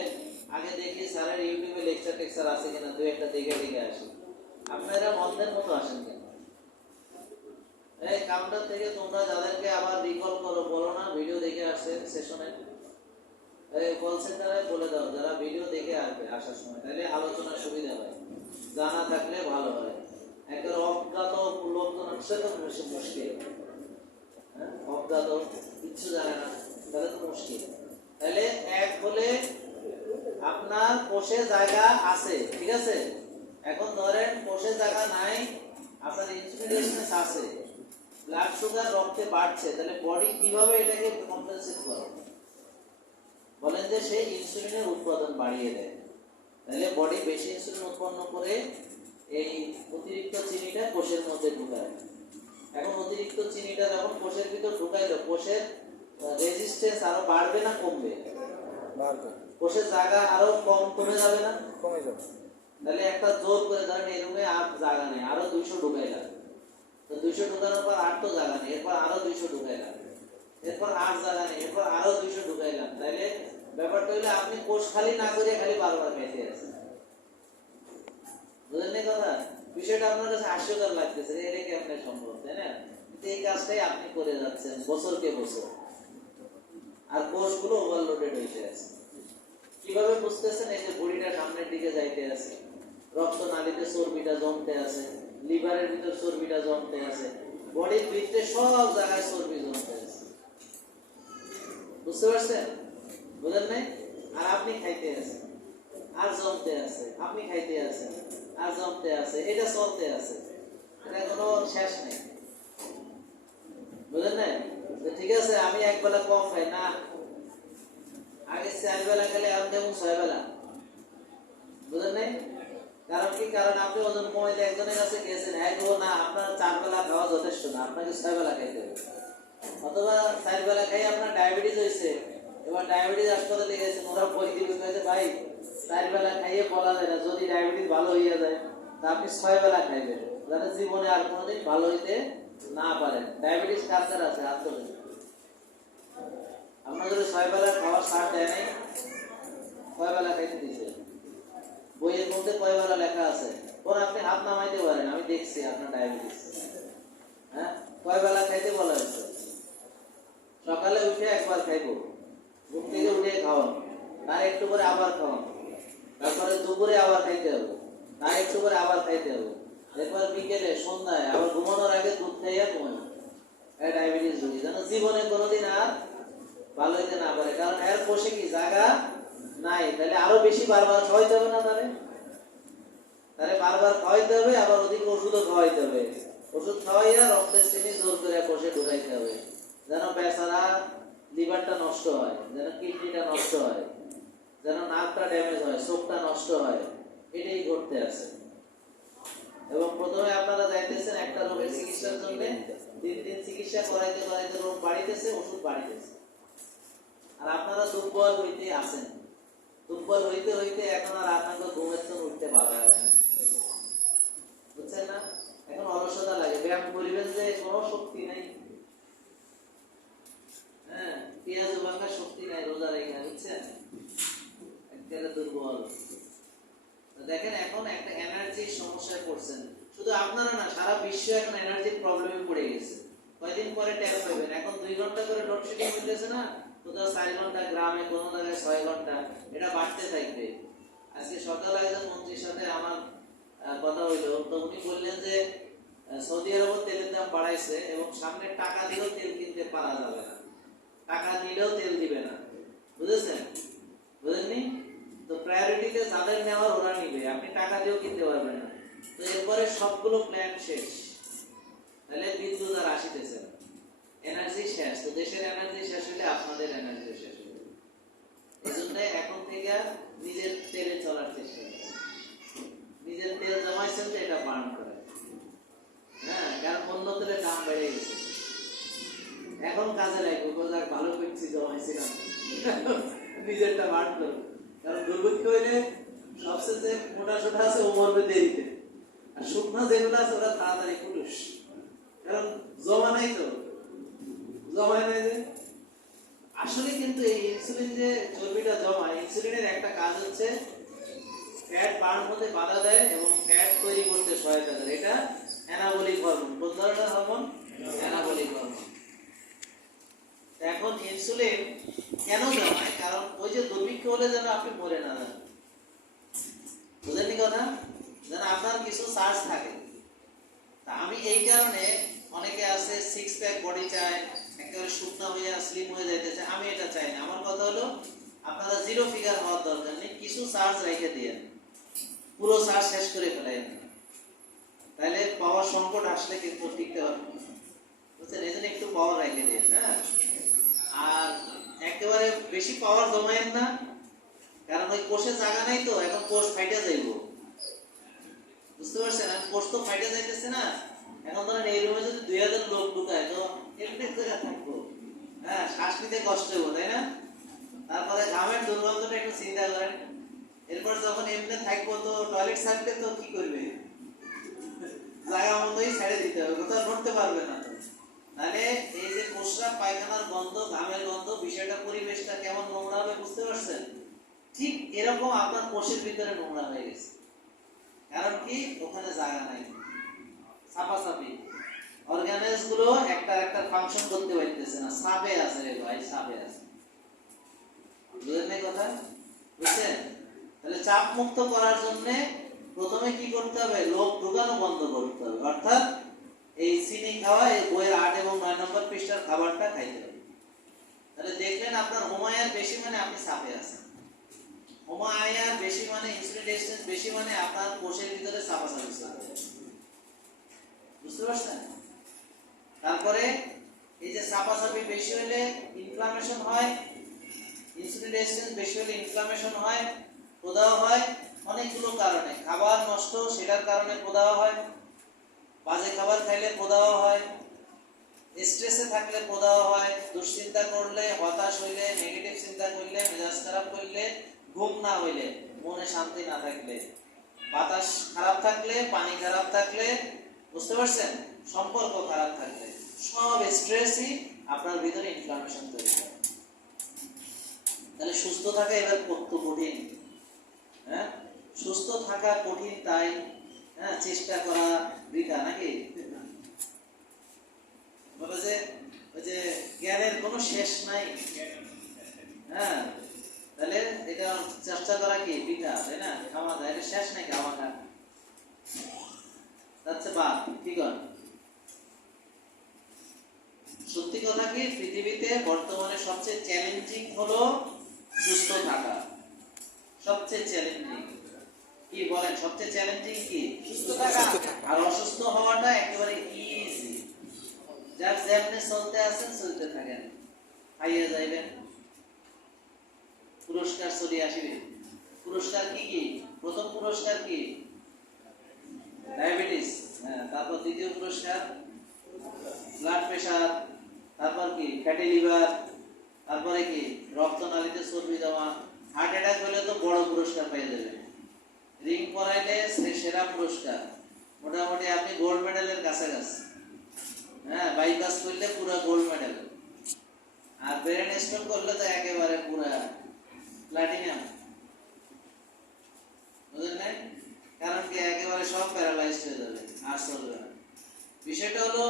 আগে দেখি স্যারের ইউটিউবে লেকচার আছে কিনা, দুই একটা দেখে আসি। আপনারা মন্দের মতো আসেন কেন? এই কাউন্টার থেকে তোমরা যাদেরকে আবার রিকল করো, বলো না ভিডিও দেখে আসছে সেশনে। এই কল সেন্টারে বলে দাও যারা ভিডিও দেখে আসবে আসার সময়, তাহলে আলোচনার সুবিধা হয়। জানা থাকলে ভালো হয়। একবার অজ্ঞাত লোকজন আসছে তো মুশকিল। হ্যাঁ, অজ্ঞাত কিচ্ছু জানে না, তাহলে তো মুশকিল। তাহলে 1 হলে আপনার কোষে জায়গা আছে, ঠিক আছে। এখন ধরেন কোষে জায়গা নাই, আপনার ইনসুলিন রেজিস্ট্যান্স আছে, ব্লাড সুগার রক্তে বাড়ছে, তাহলে বডি কিভাবে এটাকে কম্পেনসেট করে? বলেন যে সেই ইনসুলিনের উৎপাদন বাড়িয়ে দেয়। তাহলে বডি বেশি ইনসুলিন উৎপন্ন করে এই অতিরিক্ত চিনিটা কোষের মধ্যে ঢুকায়। এখন অতিরিক্ত চিনিটা যখন কোষের ভিতর ঢুকাইলো, কোষের রেজিস্ট্যান্স আরো বাড়বে না কমবে? বাড়বে। কোষের জায়গা আরো কমে যাবে না? কমে যাবে। তাহলে একটা জোর করে ধরেন এই রুমে আর জায়গা নেই, আরো 200 ঢুকাইলাম। তো 200 ঢুকানোর পর আর তো জায়গা নেই, এরপর আরো 200 ঢুকাইলাম, এরপর আর জায়গা নেই, এরপর আরো 200 ঢুকাইলাম। তাহলে ব্যাপারটা হইলে আপনি কোষ খালি না করে খালি বারবার খাইতে আছেন। বুঝলেন কথা? বিষয়টা আপনার কাছে হাস্যকর লাগতেছে, এটা কেমন সম্ভব, তাই না? এই কাজটাই আপনি করে যাচ্ছেন বছরকে বছর, আর কোষগুলো ওভারলোডেড হইতে আছে। কিভাবে বুঝতেছেন? এই যে বডিটা সামনের দিকে যাইতে আছে, রক্ত নালীতে চর্বিটা জমতে আছে, লিভারের ভিতর চর্বিটা জমতে আছে, বডির ভিতরে সব জায়গায় চর্বি জমতে আছে। বুঝতে পারছেন? বুঝলেন নাই? আর আপনি খাইতে আছেন, আর জমতে আছে, আপনি খাইতে আছেন, আর জমতে আছে, এটা চলতে আছে, এটা কোনো শেষ নেই। বুঝলেন নাই? ঠিক আছে, আমি একবেলা কম খাই না, আগে 4 বেলা খেলে এখন যেমন 6 বেলা। বুঝলেন নাই? কারণ কি? কারণ আপনি ওজন কমাইতে একজনের কাছে গেছেন, হ্যাঁ গো না, আপনার 4 বেলা খাওয়া যথেষ্ট না, আপনাকে 6 বেলা খাইতে হবে। অথবা 4 বেলা খাই আপনার ডায়াবেটিস হয়েছে, এবার ডায়াবেটিস হাসপাতালে গেছেন, ওরা বই দিবে ভাই 4 বেলা খাইয়ে বলা যায় না, যদি ডায়াবেটিস ভালো হইয়া যায় তা আপনি 6 বেলা খাইবেন, যাতে জীবনে আর কোনোদিন ভালো হইতে না পারেন। ডায়াবেটিস কার কার আছে? হাত তোলেন। আপনাদের 6 বেলা খাওয়ার সার দেয় নাই? 6 বেলা খাইতে দিছে? বইয়ের মধ্যে কয় বেলা লেখা আছে? কোন আপনি হাত নামাইতে পারেন, আমি দেখছি আপনার ডায়াবেটিস। হ্যাঁ, কয় বেলা খাইতে বলা হয়েছে? সকালে উঠে একবার খাইবো, ঘুম থেকে উঠে খাওয়ান, তার একটু করে আবার খাওয়ান, তারপরে দুপুরে আবার খাইতে হবে, তার একটু করে আবার খাইতে হবে, এরপর বিকেলে সন্ধ্যায় আবার ঘুমানোর আগে দুধ খাইয়া ঘুমানো। ডায়াবেটিস রোগী যেন জীবনে কোনোদিন আর ভালো হইতে না পারে, কারণ এর কোষে কি জায়গা নাই। তাহলে আরো বেশি বারবার খাওয়াইতে হবে না, তাহলে বারবার খাওয়াইতে হবে, আবার ওদিকে ওষুধও খাওয়াইতে হবে। ওষুধ খাওয়াইয়া রক্তের চিনি জোর করে কোষে ঢুকাইতে হবে, যেন বেচারা লিভারটা নষ্ট হয়, যেন কিডনিটা নষ্ট হয়, যেন নাকটা ড্যামেজ হয়, চোখটা নষ্ট হয়, এটাই ঘটতে আছে। এবং প্রথমে আপনারা যাইতেছেন একটা রোগের চিকিৎসার জন্য, দিন চিকিৎসা করাইতে করাইতে রোগ বাড়িতেছে, ওষুধ বাড়িতেছে, আর আপনারা দুর্বল হইতে আছেন। দুর্বল হইতে হইতে এখন আর আপনাকে ঘুমের তো উঠতে পারা হয় না, বুঝছেন না? এখন অলসতা লাগে, ব্যায়াম করিবেন যে কোনো শক্তি নাই, হ্যাঁ, পেঁয়াজ ভাঙার শক্তি নাই রোজা রেখে, বুঝছেন? একেবারে দুর্বল। দেখেন এখন একটা এনার্জির সমস্যায় পড়ছেন, শুধু আপনারা না, সারা বিশ্ব এখন এনার্জির প্রবলেমে পড়ে গেছে। কয়দিন পরে টের পাবেন, এখন 2 ঘন্টা করে লোডশেডিং হইতেছে না, কোথাও 4 ঘন্টা, গ্রামে কোনো জায়গায় 6 ঘন্টা, এটা বাড়তে থাকবে। আজকে সকালে একজন মন্ত্রীর সাথে আমার কথা হইলো, তো উনি বললেন যে সৌদি আরব তেলের দাম বাড়াইছে এবং সামনে টাকা দিয়েও তেল কিনতে পারা যাবে না, টাকা নিলেও তেল দিবে না, বুঝেছেন? বুঝেননি? তো প্রায়োরিটিতে যাদের নেওয়ার ওরা নিবে, আপনি টাকা দিয়েও কিনতে পারবেন না। তো এরপরে সবগুলো প্ল্যান শেষ, তাহলে বিদ্যুৎ আর আসিতেছে না, এনার্জি শেষ। তো দেশের এনার্জি শেষ হলে আপনাদের এনার্জি শেষ হয়ে যাবে। এই জন্য এখন থেকে নিজের তেলে চলার চেষ্টা করেন, নিজের তেল জমাইছেন তো এটা বার্ন করে, হ্যাঁ, কারণ অন্য তেলের দাম বেড়ে গেছে, এখন কাজে লাগবে, বোঝাক ভালো করছি জমাইছিলাম, নিজেরটা বার্ন করো। কারণ দুর্ভিক্ষ হইলে সবচেয়ে মোটা সোটা আছে ও মরবে দেরিতে, আর শুকনো যেগুলো আছে ওরা তাড়াতাড়ি পুরুষ, কারণ জমা নাই তো, জমায় নাই যে। আসলে কিন্তু এই ইনসুলিন যে চর্বিটা জমায়, ইনসুলিনের একটা কাজ হচ্ছে ফ্যাট বার্ন হতে বাধা দেয় এবং ফ্যাট তৈরি করতে সহায়তা করে। এটা অ্যানাবলিক হরমোন। কোন ধরনের হরমোন? Anabolic hormone. এখন ইনসুলিন কেন জমায়? কারণ ওই যে দুর্ভিক্ষ হলে যেন আপনি মরে না যান, বুঝলেন কথা? যেন আপনার কিছু চার্জ থাকে। তা আমি এই কারণে, অনেকে আছে 6 প্যাক বডি চায়, একেবারে শুকনো হয়ে স্লিম হয়ে যাইতে চায়, আমি এটা চাই না। আমার কথা হলো আপনারা জিরো ফিগার হওয়ার দরকার নেই, কিছু চার্জ রেখে দিয়ে পুরো চার্জ শেষ করে ফেলেন, তাহলে পাওয়ার সংকট আসলে কিন্তু টিকতে পারবে, বুঝছেন? এই জন্য একটু পাওয়ার রেখে দিয়ে, হ্যাঁ। আর একেবারে বেশি পাওয়ার জমায়েন না, কারণ ওই কোষে জায়গা নাই তো, এখন কোষ ফাইটে যাইব, বুঝতে পারছেন? কোষ তো ফাইটে যাইতেছে না। এখন ধরেন এই রুমে যদি 2000 লোক ঢুকায় তো এমনি জায়গা থাকবো, হ্যাঁ, শ্বাস নিতে কষ্ট হইব, তাই না? তারপরে ঘামের দুর্গন্ধটা একটু চিন্তা করেন। এরপর যখন এমনি থাকবো তো টয়লেট সারতে তো কি করবে, জায়গা মতোই ছেড়ে দিতে হবে, কোথাও নড়তে পারবে না। তাহলে এই যে প্রস্রাব পায়খানার গন্ধ, ঘামের গন্ধ, বিষয়টা, পরিবেশটা কেমন নোংরা হবে, বুঝতে পারছেন? ঠিক এরকম আপনার কোষের ভিতরে নোংরা হয়ে গেছে, কারণ কি? ওখানে জায়গা নাই, চাপাচাপি, অর্গানেজ গুলো একটা একটা ফাংশন করতে পারতেছে না, চাপে আছে রে ভাই, চাপে আছে, বুঝলেন না কথা? বুঝছেন? তাহলে চাপ মুক্ত করার জন্য প্রথমে কি করতে হবে? লোক ঢুকানো বন্ধ করতে হবে, অর্থাৎ এই চিনি খাওয়া, এই বইয়ের 8 এবং 9 নম্বর পৃষ্ঠার খাবারটা খাইতে হবে। তাহলে দেখলেন আপনার হোমায়ার বেশি মানে আপনি চাপে আছেন, হোমায়ার বেশি মানে ইনসুলিন রেজিস্ট্যান্স বেশি মানে আপনার কোষের ভিতরে চাপাচাপি চলবে, বুঝতে পারছেন? তারপরে এই যে চাপাচাপি বেশি হলে ইনফ্লামেশন হয়, ইনসুলিন রেজিস্ট্যান্স বেশি হলে ইনফ্লামেশন হয়, প্রদাহ হয়, অনেকগুলো কারণে। খাবার নষ্ট, সেটার কারণে প্রদাহ হয়, বাজে খাবার খাইলে প্রদাহ হয়, স্ট্রেসে থাকলে প্রদাহ হয়, দুশ্চিন্তা করলে, হতাশ হইলে, নেগেটিভ চিন্তা করলে, মেজাজ খারাপ করলে, ঘুম না হইলে, মনে শান্তি না থাকলে, বাতাস খারাপ থাকলে, পানি খারাপ থাকলে, বুঝতে পারছেন? সম্পর্ক খারাপ থাকলে, সব স্ট্রেসই আপনার ভিতরে ইনফ্লামেশন তৈরি করে। তাহলে সুস্থ থাকা এবার কত কঠিন, হ্যাঁ? সুস্থ থাকা কঠিন, তাই হ্যাঁ চেষ্টা করা বৃথা, নাকি? বলে যে ওই যে জ্ঞানের কোনো শেষ নাই, হ্যাঁ, তাহলে এটা চেষ্টা করা কি বৃথা, তাই না? খাওয়া যায়, এটা শেষ নাই, খাওয়া খা যাচ্ছে বাদ, ঠিক আছে? সত্যি কথা কি, পৃথিবীতে বর্তমানে সবচেয়ে চ্যালেঞ্জিং হলো সুস্থ থাকা, সবচেয়ে চ্যালেঞ্জিং। কি বলেন, সবচেয়ে চ্যালেঞ্জিং কি? সুস্থ থাকা। আর অসুস্থ হওয়াটা একেবারে ইজি, যার যেমনি চলতে আছেন চলতে থাকেন, খাইয়ে যাইবেন, পুরস্কার চলে আসবে। পুরস্কার কি কি? প্রথম পুরস্কার কি? ডায়াবেটিস, হ্যাঁ। তারপর দ্বিতীয় পুরস্কার ব্লাড প্রেশার, তারপর কি ফ্যাটি লিভার, তারপরে কি রক্তনালীতে চর্বি জমা, হার্ট অ্যাটাক হলে তো বড় পুরস্কার পেয়ে যাবেন, রিং পরাইলে সেরা পুরস্কার, মোটামুটি আপনি গোল্ড মেডেলের কাছাকাছি। হ্যাঁ, বাইপাস করলে পুরো গোল্ড মেডেল, আর ব্রেন স্ট্রোক করলে তো একেবারে পুরো প্লাটিনাম। বুঝলেন না? কারণ কি একেবারে সব প্যারালাইজড হয়ে যাবে, আর চলবে না। বিষয়টা হলো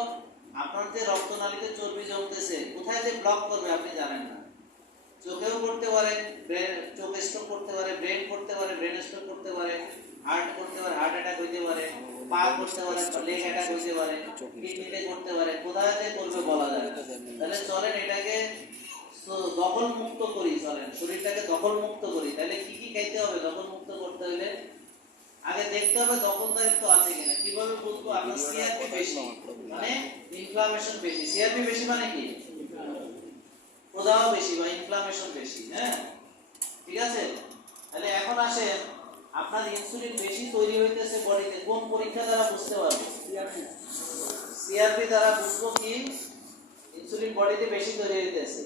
আপনার যে রক্তনালীতে চর্বি জমতেছে, কোথায় যে ব্লক করবে আপনি জানেন না। চোখেও করতে পারে, চোখ স্ট্রোক করতে পারে, ব্রেন করতে পারে, ব্রেন স্ট্রোক করতে পারে, হার্ট করতে পারে, হার্ট অ্যাটাক হইতে পারে, পা করতে পারে, লেগ অ্যাটাক হইতে পারে, কিডনিতে করতে পারে, কোথায় যে করবে বলা যায় না। তাহলে চলেন এটাকে দখল মুক্ত করি, চলেন শরীরটাকে দখল মুক্ত করি। তাহলে কি কি খাইতে হবে দখল মুক্ত করতে হলে? আগে দেখতে হবে দখলদারিত্ব আছে কিনা। কিভাবে বুঝবো? আপনার সিআরপি বেশি মানে ইনফ্লামেশন বেশি। সিআরপি বেশি মানে কি? প্রদাহ বেশি বা ইনফ্লামেশন বেশি। হ্যাঁ, ঠিক আছে। তাহলে এখন আসেন, আপনার ইনসুলিন বেশি তৈরি হইতেছে বডিতে, কোন পরীক্ষা দ্বারা বুঝতে পারবো? সিআরপি দ্বারা বুঝবো কি ইনসুলিন বডিতে বেশি তৈরি হইতেছে।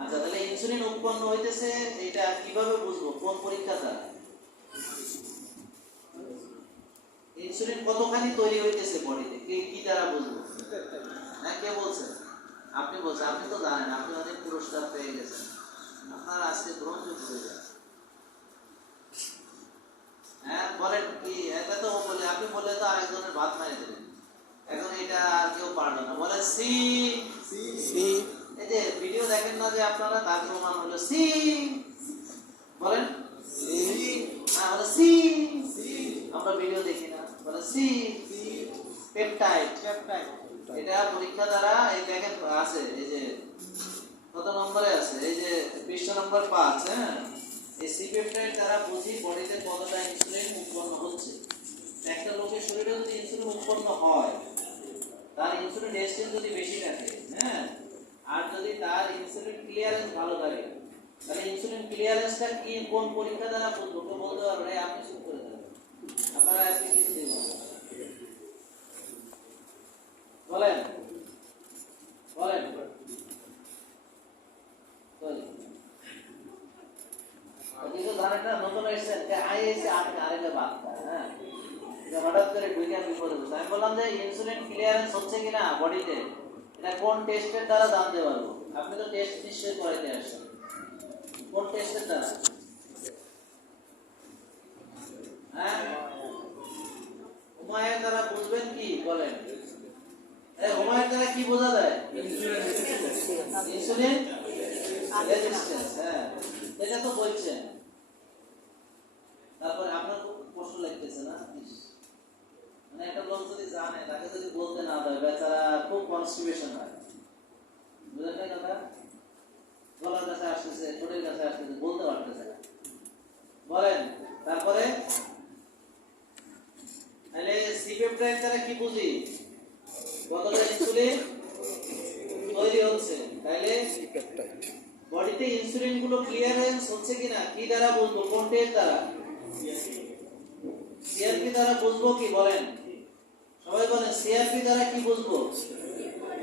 আচ্ছা, তাহলে ইনসুলিন উৎপন্ন হইতেছে এটা কিভাবে বুঝবো? কোন পরীক্ষা দ্বারা? ইনসুলিন কতখানি তৈরি হইতেছে বডিতে কি দ্বারা বুঝবো? হ্যাঁ, কে বলছেন? আপনি বলছেন, আপনি তো জানেন, আপনি অনেক পুরস্কার পেয়ে গেছেন, আপনার আজকে গ্রহণযোগ্য হয়ে যায়। হ্যাঁ, বলেন কি? এটা তো বলে, আপনি বললে তো আরেকজনের ভাত মারি দেবেন। এখন এটা আর কেউ পারবে না। বলে সি সি। এই যে ভিডিও দেখেন না যে আপনারা, তার প্রমাণ হলো সি। বলেন সি। হ্যাঁ, বলে সি। আমরা ভিডিও দেখি না, বলে সি। পেপটাইড, এটা পরীক্ষা দ্বারা এই দেখেন আছে, এই যে কত নম্বরে আছে, এই যে পৃষ্ঠা নম্বর 5। হ্যাঁ, এই সি পেপটাইড দ্বারা বুঝি বডিতে কতটা ইনসুলিন উৎপন্ন হচ্ছে। একটা লোকের শরীরে যদি ইনসুলিন উৎপন্ন হয়, তার ইনসুলিন রেজিস্ট্যান্স যদি বেশি থাকে, হ্যাঁ, আর যদি তার ইনসুলিন ক্লিয়ারেন্স ভালো থাকে, তাহলে ইনসুলিন ক্লিয়ারেন্সটা কি কোন পরীক্ষা দ্বারা বুঝবো? কেউ বলতে পারবে? আপনি শুরু করে দেন, আপনারা আজকে কিছু দেব। বলেন বলেন। কিছু জানেন না, নতুন এসেছেন যে আইএসে আপনি আরেকটা বাদ খায়। হ্যাঁ, হঠাৎ করে ঢুকে বিপদে পড়ছে। আমি বললাম যে ইনসুলিন ক্লিয়ারেন্স হচ্ছে কিনা বডিতে, এটা কোন টেস্টের দ্বারা জানতে পারবো? আপনি তো টেস্ট নিশ্চয়ই করাইতে আসছেন, কোন টেস্টের দ্বারা? হ্যাঁ, হুমায়ের দ্বারা বুঝবেন কি? বলেন। হুমায়ের দ্বারা কি বোঝা যায়? Insulin resistance. হ্যাঁ, এটা তো বলছেন। তারপরে আপনার খুব কষ্ট লাগতেছে না? মানে একটা লোক যদি জানে, তাকে যদি বলতে না দেয়, বেচারা খুব কনস্টিপেশন হয়। বুঝলেন না কথা? গলার কাছে আসতেছে, ঠোঁটের কাছে আসতেছে, বলতে পারতেছে না। বলেন। তারপরে তাহলে সি পেপটাইড দ্বারা কি বুঝি? কতটা ইনসুলিন তৈরি হচ্ছে। তাহলে বডিতে ইনসুলিন গুলো ক্লিয়ারেন্স হচ্ছে কিনা কি দ্বারা বুঝবো? কোন টেস্ট দ্বারা? সিআরপি দ্বারা বুঝবো কি? বলেন সবাই, বলেন সিআরপি দ্বারা কি বুঝবো?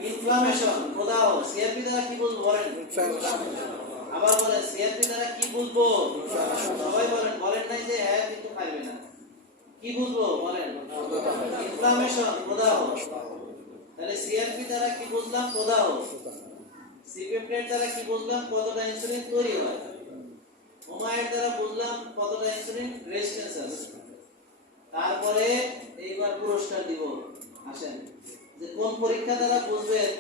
ইনফ্লামেশন, প্রদাহ। সিআরপি দ্বারা কি বুঝবো? বলেন। আবার বলেন সিআরপি দ্বারা কি বুঝবো? সবাই বলেন। বলেন নাই যে হ্যাঁ কিন্তু পারবে না। কি বুঝবো? বলেন। ইনফ্লামেশন, প্রদাহ। তাহলে সিআরপি দ্বারা কি বুঝলাম? প্রদাহ। সি পেপটাইড দ্বারা কি বুঝলাম? কতটা ইনসুলিন তৈরি হয়। হুমায়ের দ্বারা বুঝলাম কতটা ইনসুলিন রেজিস্ট্যান্স আছে। তারপরে এইবার পুরস্কার দিব। আসেন, যে কোন পরীক্ষা দ্বারা বুঝবেন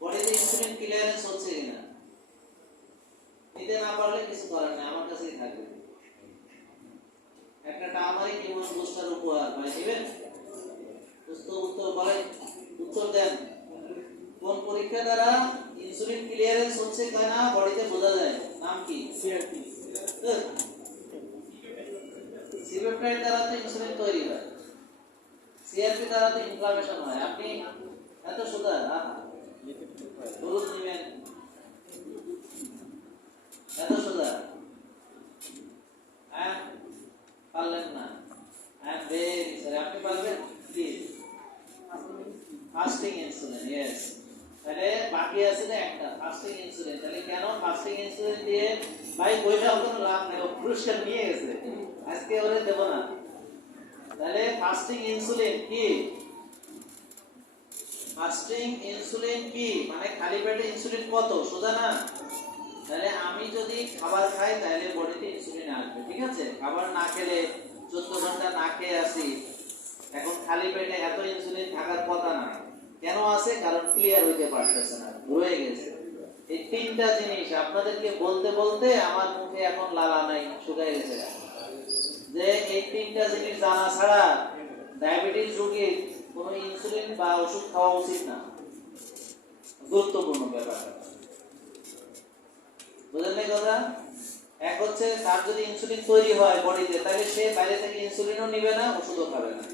বডিতে ইনসুলিন ক্লিয়ারেন্স হচ্ছে কিনা। নিতে না পারলে কিছু করার নাই, আমার কাছেই থাকবে। একটা টামারি কিমন বুস্টার উপহার ভাই দিবেন। উত্তর বলেন, উত্তর দেন। কোন পরীক্ষা দ্বারা ইনসুলিন ক্লিয়ারেন্স হচ্ছে কিনা বডিতে বোঝা যায়? নাম কি? সিআরপি। সি পেপটাইড দ্বারা তো ইনসুলিন তৈরি হয়, সিআরপি দ্বারা তো ইনফ্লামেশন হয়। আপনি এত সোজা হলুদ নিবেন, এত সোজা। হ্যাঁ, পারলেন না। হ্যাঁ, ভেরি সরি। আপনি পারবেন কি? Fasting insulin. ইয়েস। তাহলে বাকি আছে না একটা, ফাস্টিং ইনসুলিন। তাহলে কেন ফাস্টিং ইনসুলিন দিয়ে ভাই বইটাও কোনো লাভ নেই, ও পুরস্কার নিয়ে গেছে, আজকে ওরে দেব না। তাহলে ফাস্টিং ইনসুলিন কি? ফাস্টিং ইনসুলিন কি মানে খালি পেটে ইনসুলিন কত সোজা না? তাহলে আমি যদি খাবার খাই তাহলে বডিতে ইনসুলিন আসবে, ঠিক আছে? খাবার না খেলে 14 ঘন্টা না খেয়ে আসি, এখন খালি পেটে এত ইনসুলিন থাকার কথা না। কেন আছে? কারণ ক্লিয়ার হইতে পারতেছে না, রয়ে গেছে। এই তিনটা জিনিস আপনাদেরকে বলতে বলতে আমার মুখে এখন লালা নাই, শুকায় গেছে। যে এই তিনটা জিনিস জানা ছাড়া ডায়াবেটিস রোগীর কোনো ইনসুলিন বা ওষুধ খাওয়া উচিত না। গুরুত্বপূর্ণ ব্যাপার, বুঝলেন না কথা? এক হচ্ছে তার যদি ইনসুলিন তৈরি হয় বডিতে, তাহলে সে বাইরে থেকে ইনসুলিনও নিবে না, ওষুধও খাবে না।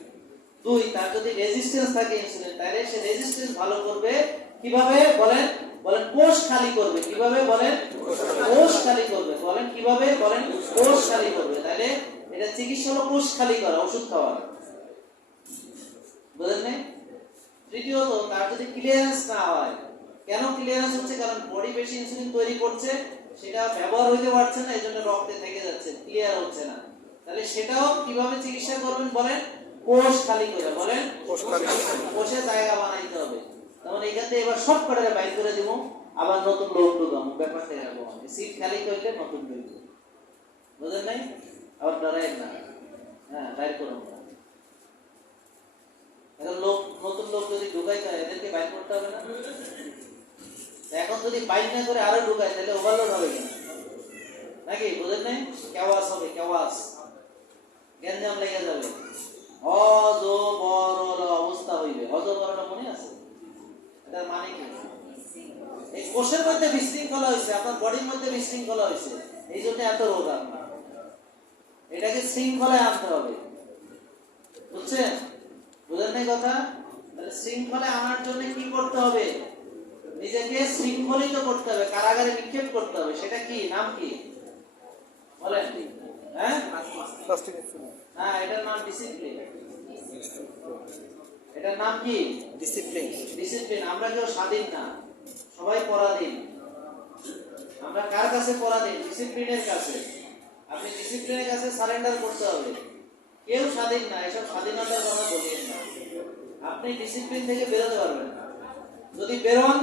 দুই, তার যদি রেজিস্ট্যান্স থাকে ইনসুলিন, তাহলে সে রেজিস্ট্যান্স ভালো করবে কিভাবে বলেন? বলেন কোষ খালি করবে। কিভাবে বলেন? কোষ খালি করবে। বলেন কিভাবে? বলেন কোষ খালি করবে। তাহলে এটা চিকিৎসা হলো কোষ খালি করা, ওষুধ খাওয়া, বুঝলেন না? তৃতীয়ত, তার যদি ক্লিয়ারেন্স না হয়। কেন ক্লিয়ারেন্স হচ্ছে? কারণ বডি বেশি ইনসুলিন তৈরি করছে, সেটা ব্যবহার হইতে পারছে না, এজন্য রক্তে থেকে যাচ্ছে, ক্লিয়ার হচ্ছে না। তাহলে সেটাও কিভাবে চিকিৎসা করবেন বলেন? কোষ খালি করে। বলেন কোষে জায়গা বানাইতে হবে। তখন এইখান থেকে এবার সব করে বাইর করে দিব, আবার নতুন লোক ঢুকাবো, ব্যাপারটা এরকম। সিট খালি করলে নতুন ঢুকবে, বুঝলেন নাই? আবার ডরাই না, হ্যাঁ বাইর করুন। এখন লোক, নতুন লোক যদি ঢুকাইতে হয়, এদেরকে বাইর করতে হবে না? এখন যদি বাইর না করে আরো ঢুকায়, তাহলে ওভারলোড হবে কিনা, নাকি? বুঝলেন নাই? কেওয়াস হবে, কেওয়াস, গ্যাঞ্জাম লেগে যাবে, অজবর অবস্থা হইবে। অজবর মনে আছে? এটার মানে কি? এই কোষের মধ্যে বিশৃঙ্খলা হয়েছে, আপনার বডির মধ্যে বিশৃঙ্খলা হয়েছে, এই জন্য এত রোগ আপনার। এটাকে শৃঙ্খলায় আনতে হবে, বুঝছেন? বুঝলেন নাই কথা? তাহলে শৃঙ্খলায় আনার জন্য কি করতে হবে? নিজেকে শৃঙ্খলিত করতে হবে, কারাগারে নিক্ষেপ করতে হবে। সেটা কি? নাম কি বলেন? হ্যাঁ, এটার নাম ডিসিপ্লিন। এটার নাম কি? ডিসিপ্লিন। ডিসিপ্লিন। আমরা কেউ স্বাধীন না, সবাই পরাধীন। আমরা কার কাছে পরাধীন? ডিসিপ্লিনের কাছে। আপনি ডিসিপ্লিনের কাছে সারেন্ডার করতে হবে। কেউ স্বাধীন না, এসব স্বাধীনতার কথা বলিয়েন না। আপনি ডিসিপ্লিন থেকে বেরোতে পারবেন না। যদি বেরোন,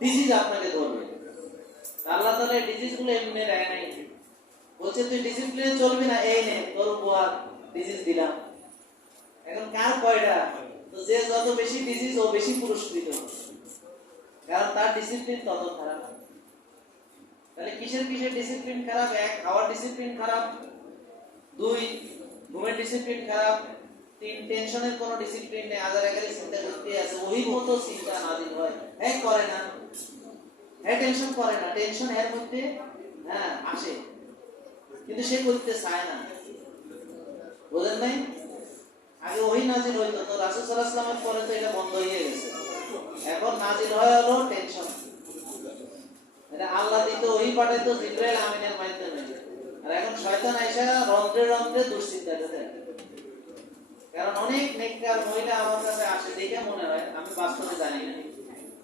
ডিজিজ আপনাকে ধরবে। আল্লাহ তাআলা ডিজিজ গুলো এমনি দেয় নাই, বলছে তুই ডিসিপ্লিনে চলবি না, এই নে তোর উপহার, ডিজিজ দিলাম। এখন কার কয়টা? তো যে যত বেশি ডিজিজ, ও বেশি পুরস্কৃত, কারণ তার ডিসিপ্লিন তত খারাপ। তাহলে কিসের কিসের ডিসিপ্লিন খারাপ? এক, খাওয়ার ডিসিপ্লিন খারাপ। দুই, ঘুমের ডিসিপ্লিন খারাপ। তিন, টেনশনের কোনো ডিসিপ্লিন নেই, আজার একারে চিন্তা করতে আছে, ওই মতো চিন্তা নাজিল হয়, হ্যাঁ করে না, হ্যাঁ টেনশন করে না, টেনশন এর মধ্যে হ্যাঁ আসে, কিন্তু সে করতে চায় না, বুঝেন নাই? আগে ওই নাজিল হইতো, তো রাসূল সাল্লাল্লাহু আলাইহি ওয়াসাল্লামের পরে তো এটা বন্ধ হয়ে গেছে। এখন নাজিল হয় হলো টেনশন। এটা আল্লাহ দিত, ওই পাঠাইতো জিবরাইল আমিনের মাধ্যমে, আর এখন শয়তান আইসা রন্ধ্রে রন্ধ্রে দুশ্চিন্তাটা দেয়। কারণ অনেক নেককার মহিলা আমার কাছে আসে, দেখে মনে হয়, আমি বাস্তবে জানি না,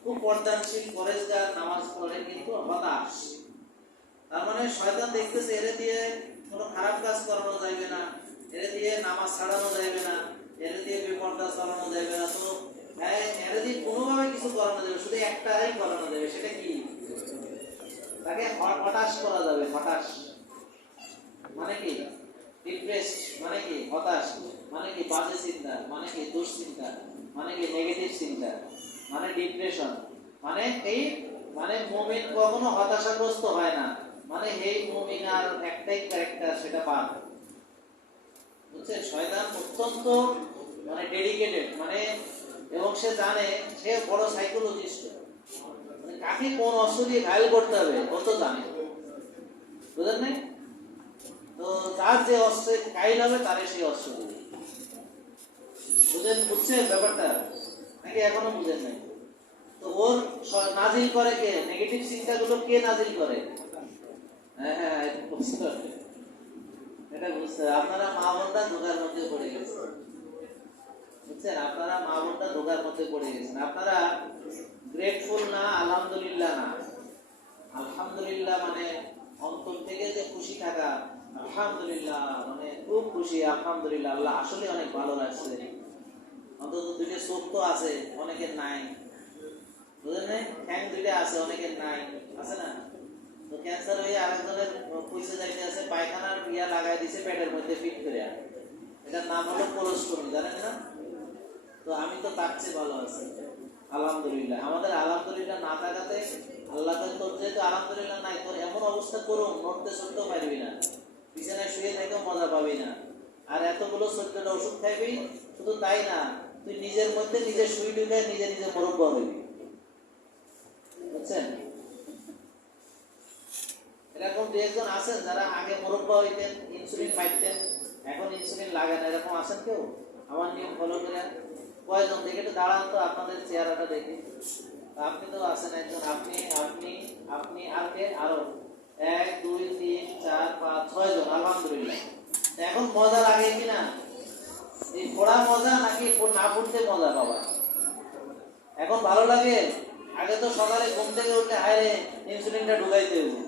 খুব পর্দানশীল, পরেশগার, নামাজ পড়ে, কিন্তু হতাশ। তার মানে শয়তান দেখতেছে এরে দিয়ে কোনো খারাপ কাজ করানো যাবে না, এরে দিয়ে নামাজ ছাড়ানো যাবে না, এরে দিয়ে বেপরদা চালানো যাবে না, তো এরে দিয়ে কোনোভাবে কিছু করানো যাবে, শুধু একটাই করানো যাবে। সেটা কি? তাকে হতাশ করা যাবে। হতাশ মানে কি? ডিপ্রেসড মানে কি? হতাশ মানে কি? বাজে চিন্তা মানে কি? দুশ্চিন্তা মানে কি? নেগেটিভ চিন্তা মানে ডিপ্রেশন মানে এই, মানে মুমিন কখনো হতাশাগ্রস্ত হয় না, মানে এই মুমিন আর একটাই ক্যারেক্টার, সেটা পাপ। বুঝছেন? শয়তান অত্যন্ত মানে ডেডিকেটেড, মানে এবং সে জানে, সে বড় সাইকোলজিস্ট, মানে কাকে কোন অস্ত্র দিয়ে ঘায়ল করতে হবে ও তো জানে, বুঝলেন না? তো তার যে অস্ত্রে ঘায়ল হবে, তারে সেই অস্ত্র দিবে। বুঝছেন ব্যাপারটা নাকি এখনো বুঝেন নাই? তো ওর নাজিল করে কে? নেগেটিভ চিন্তাগুলো কে নাজিল করে? হ্যাঁ, এটা বুঝতে হবে, এটা বুঝতে হবে। আপনারা মা বোনরা ধোকার মধ্যে পড়ে গেছেন, বুঝছেন? আপনারা মা বোনরা ধোকার মধ্যে পড়ে গেছেন। আপনারা গ্রেটফুল না, আলহামদুলিল্লাহ না। আলহামদুলিল্লাহ মানে খুশি থাকা, আলহামদুলিল্লাহ, মানে খুব খুশি, আলহামদুলিল্লাহ, আল্লাহ আসলে অনেক ভালো লাগছে। অন্তত দুইটা চোখ তো আছে, অনেকের নাই, বুঝলেন নাই? ঠ্যাং দুইটা আছে, অনেকের নাই, আছে না? তো ক্যান্সার হয়ে আরেকজনের পয়সা যাইতে আছে, পায়খানার ইয়া লাগাই দিছে পেটের মধ্যে ফিট করে। এটার নাম হলো কোলোস্টোমি, জানেন না? তো আমি তো তার চেয়ে ভালো আছি, আলহামদুলিল্লাহ। আমাদের আলহামদুলিল্লাহ না থাকাতে আল্লাহ তোর যেহেতু আলহামদুলিল্লাহ নাই, তোর এমন অবস্থা করুন নড়তে চড়তেও পারবি না, বিছানায় শুয়ে থেকেও মজা পাবি না, আর এতগুলো 14টা ওষুধ খাইবি। শুধু তাই না, তুই নিজের মধ্যে নিজের সুই ঢুকে নিজে নিজে মুরব্বি হইবি, বুঝছেন? এরকম দু একজন আছেন যারা আগে মুরব্বি হইতেন, ইনসুলিন পাইতেন, এখন ইনসুলিন লাগে না, এরকম আছেন কেউ? আমার নিয়ম ফলো করে কয়জন? দেখে একটু দাঁড়ান তো, আপনাদের চেহারাটা দেখি। আপনি তো আছেন একজন, আপনি আপনি আপনি আর কে? আরো 1 2 3 4 5 6 জন, আলহামদুলিল্লাহ। এখন মজা লাগে কিনা? এই পড়া মজা নাকি না পড়তে মজা বাবা? এখন ভালো লাগে? আগে তো সকালে ঘুম থেকে উঠলে হায় রে ইনসুলিনটা ঢুকাইতে হবে।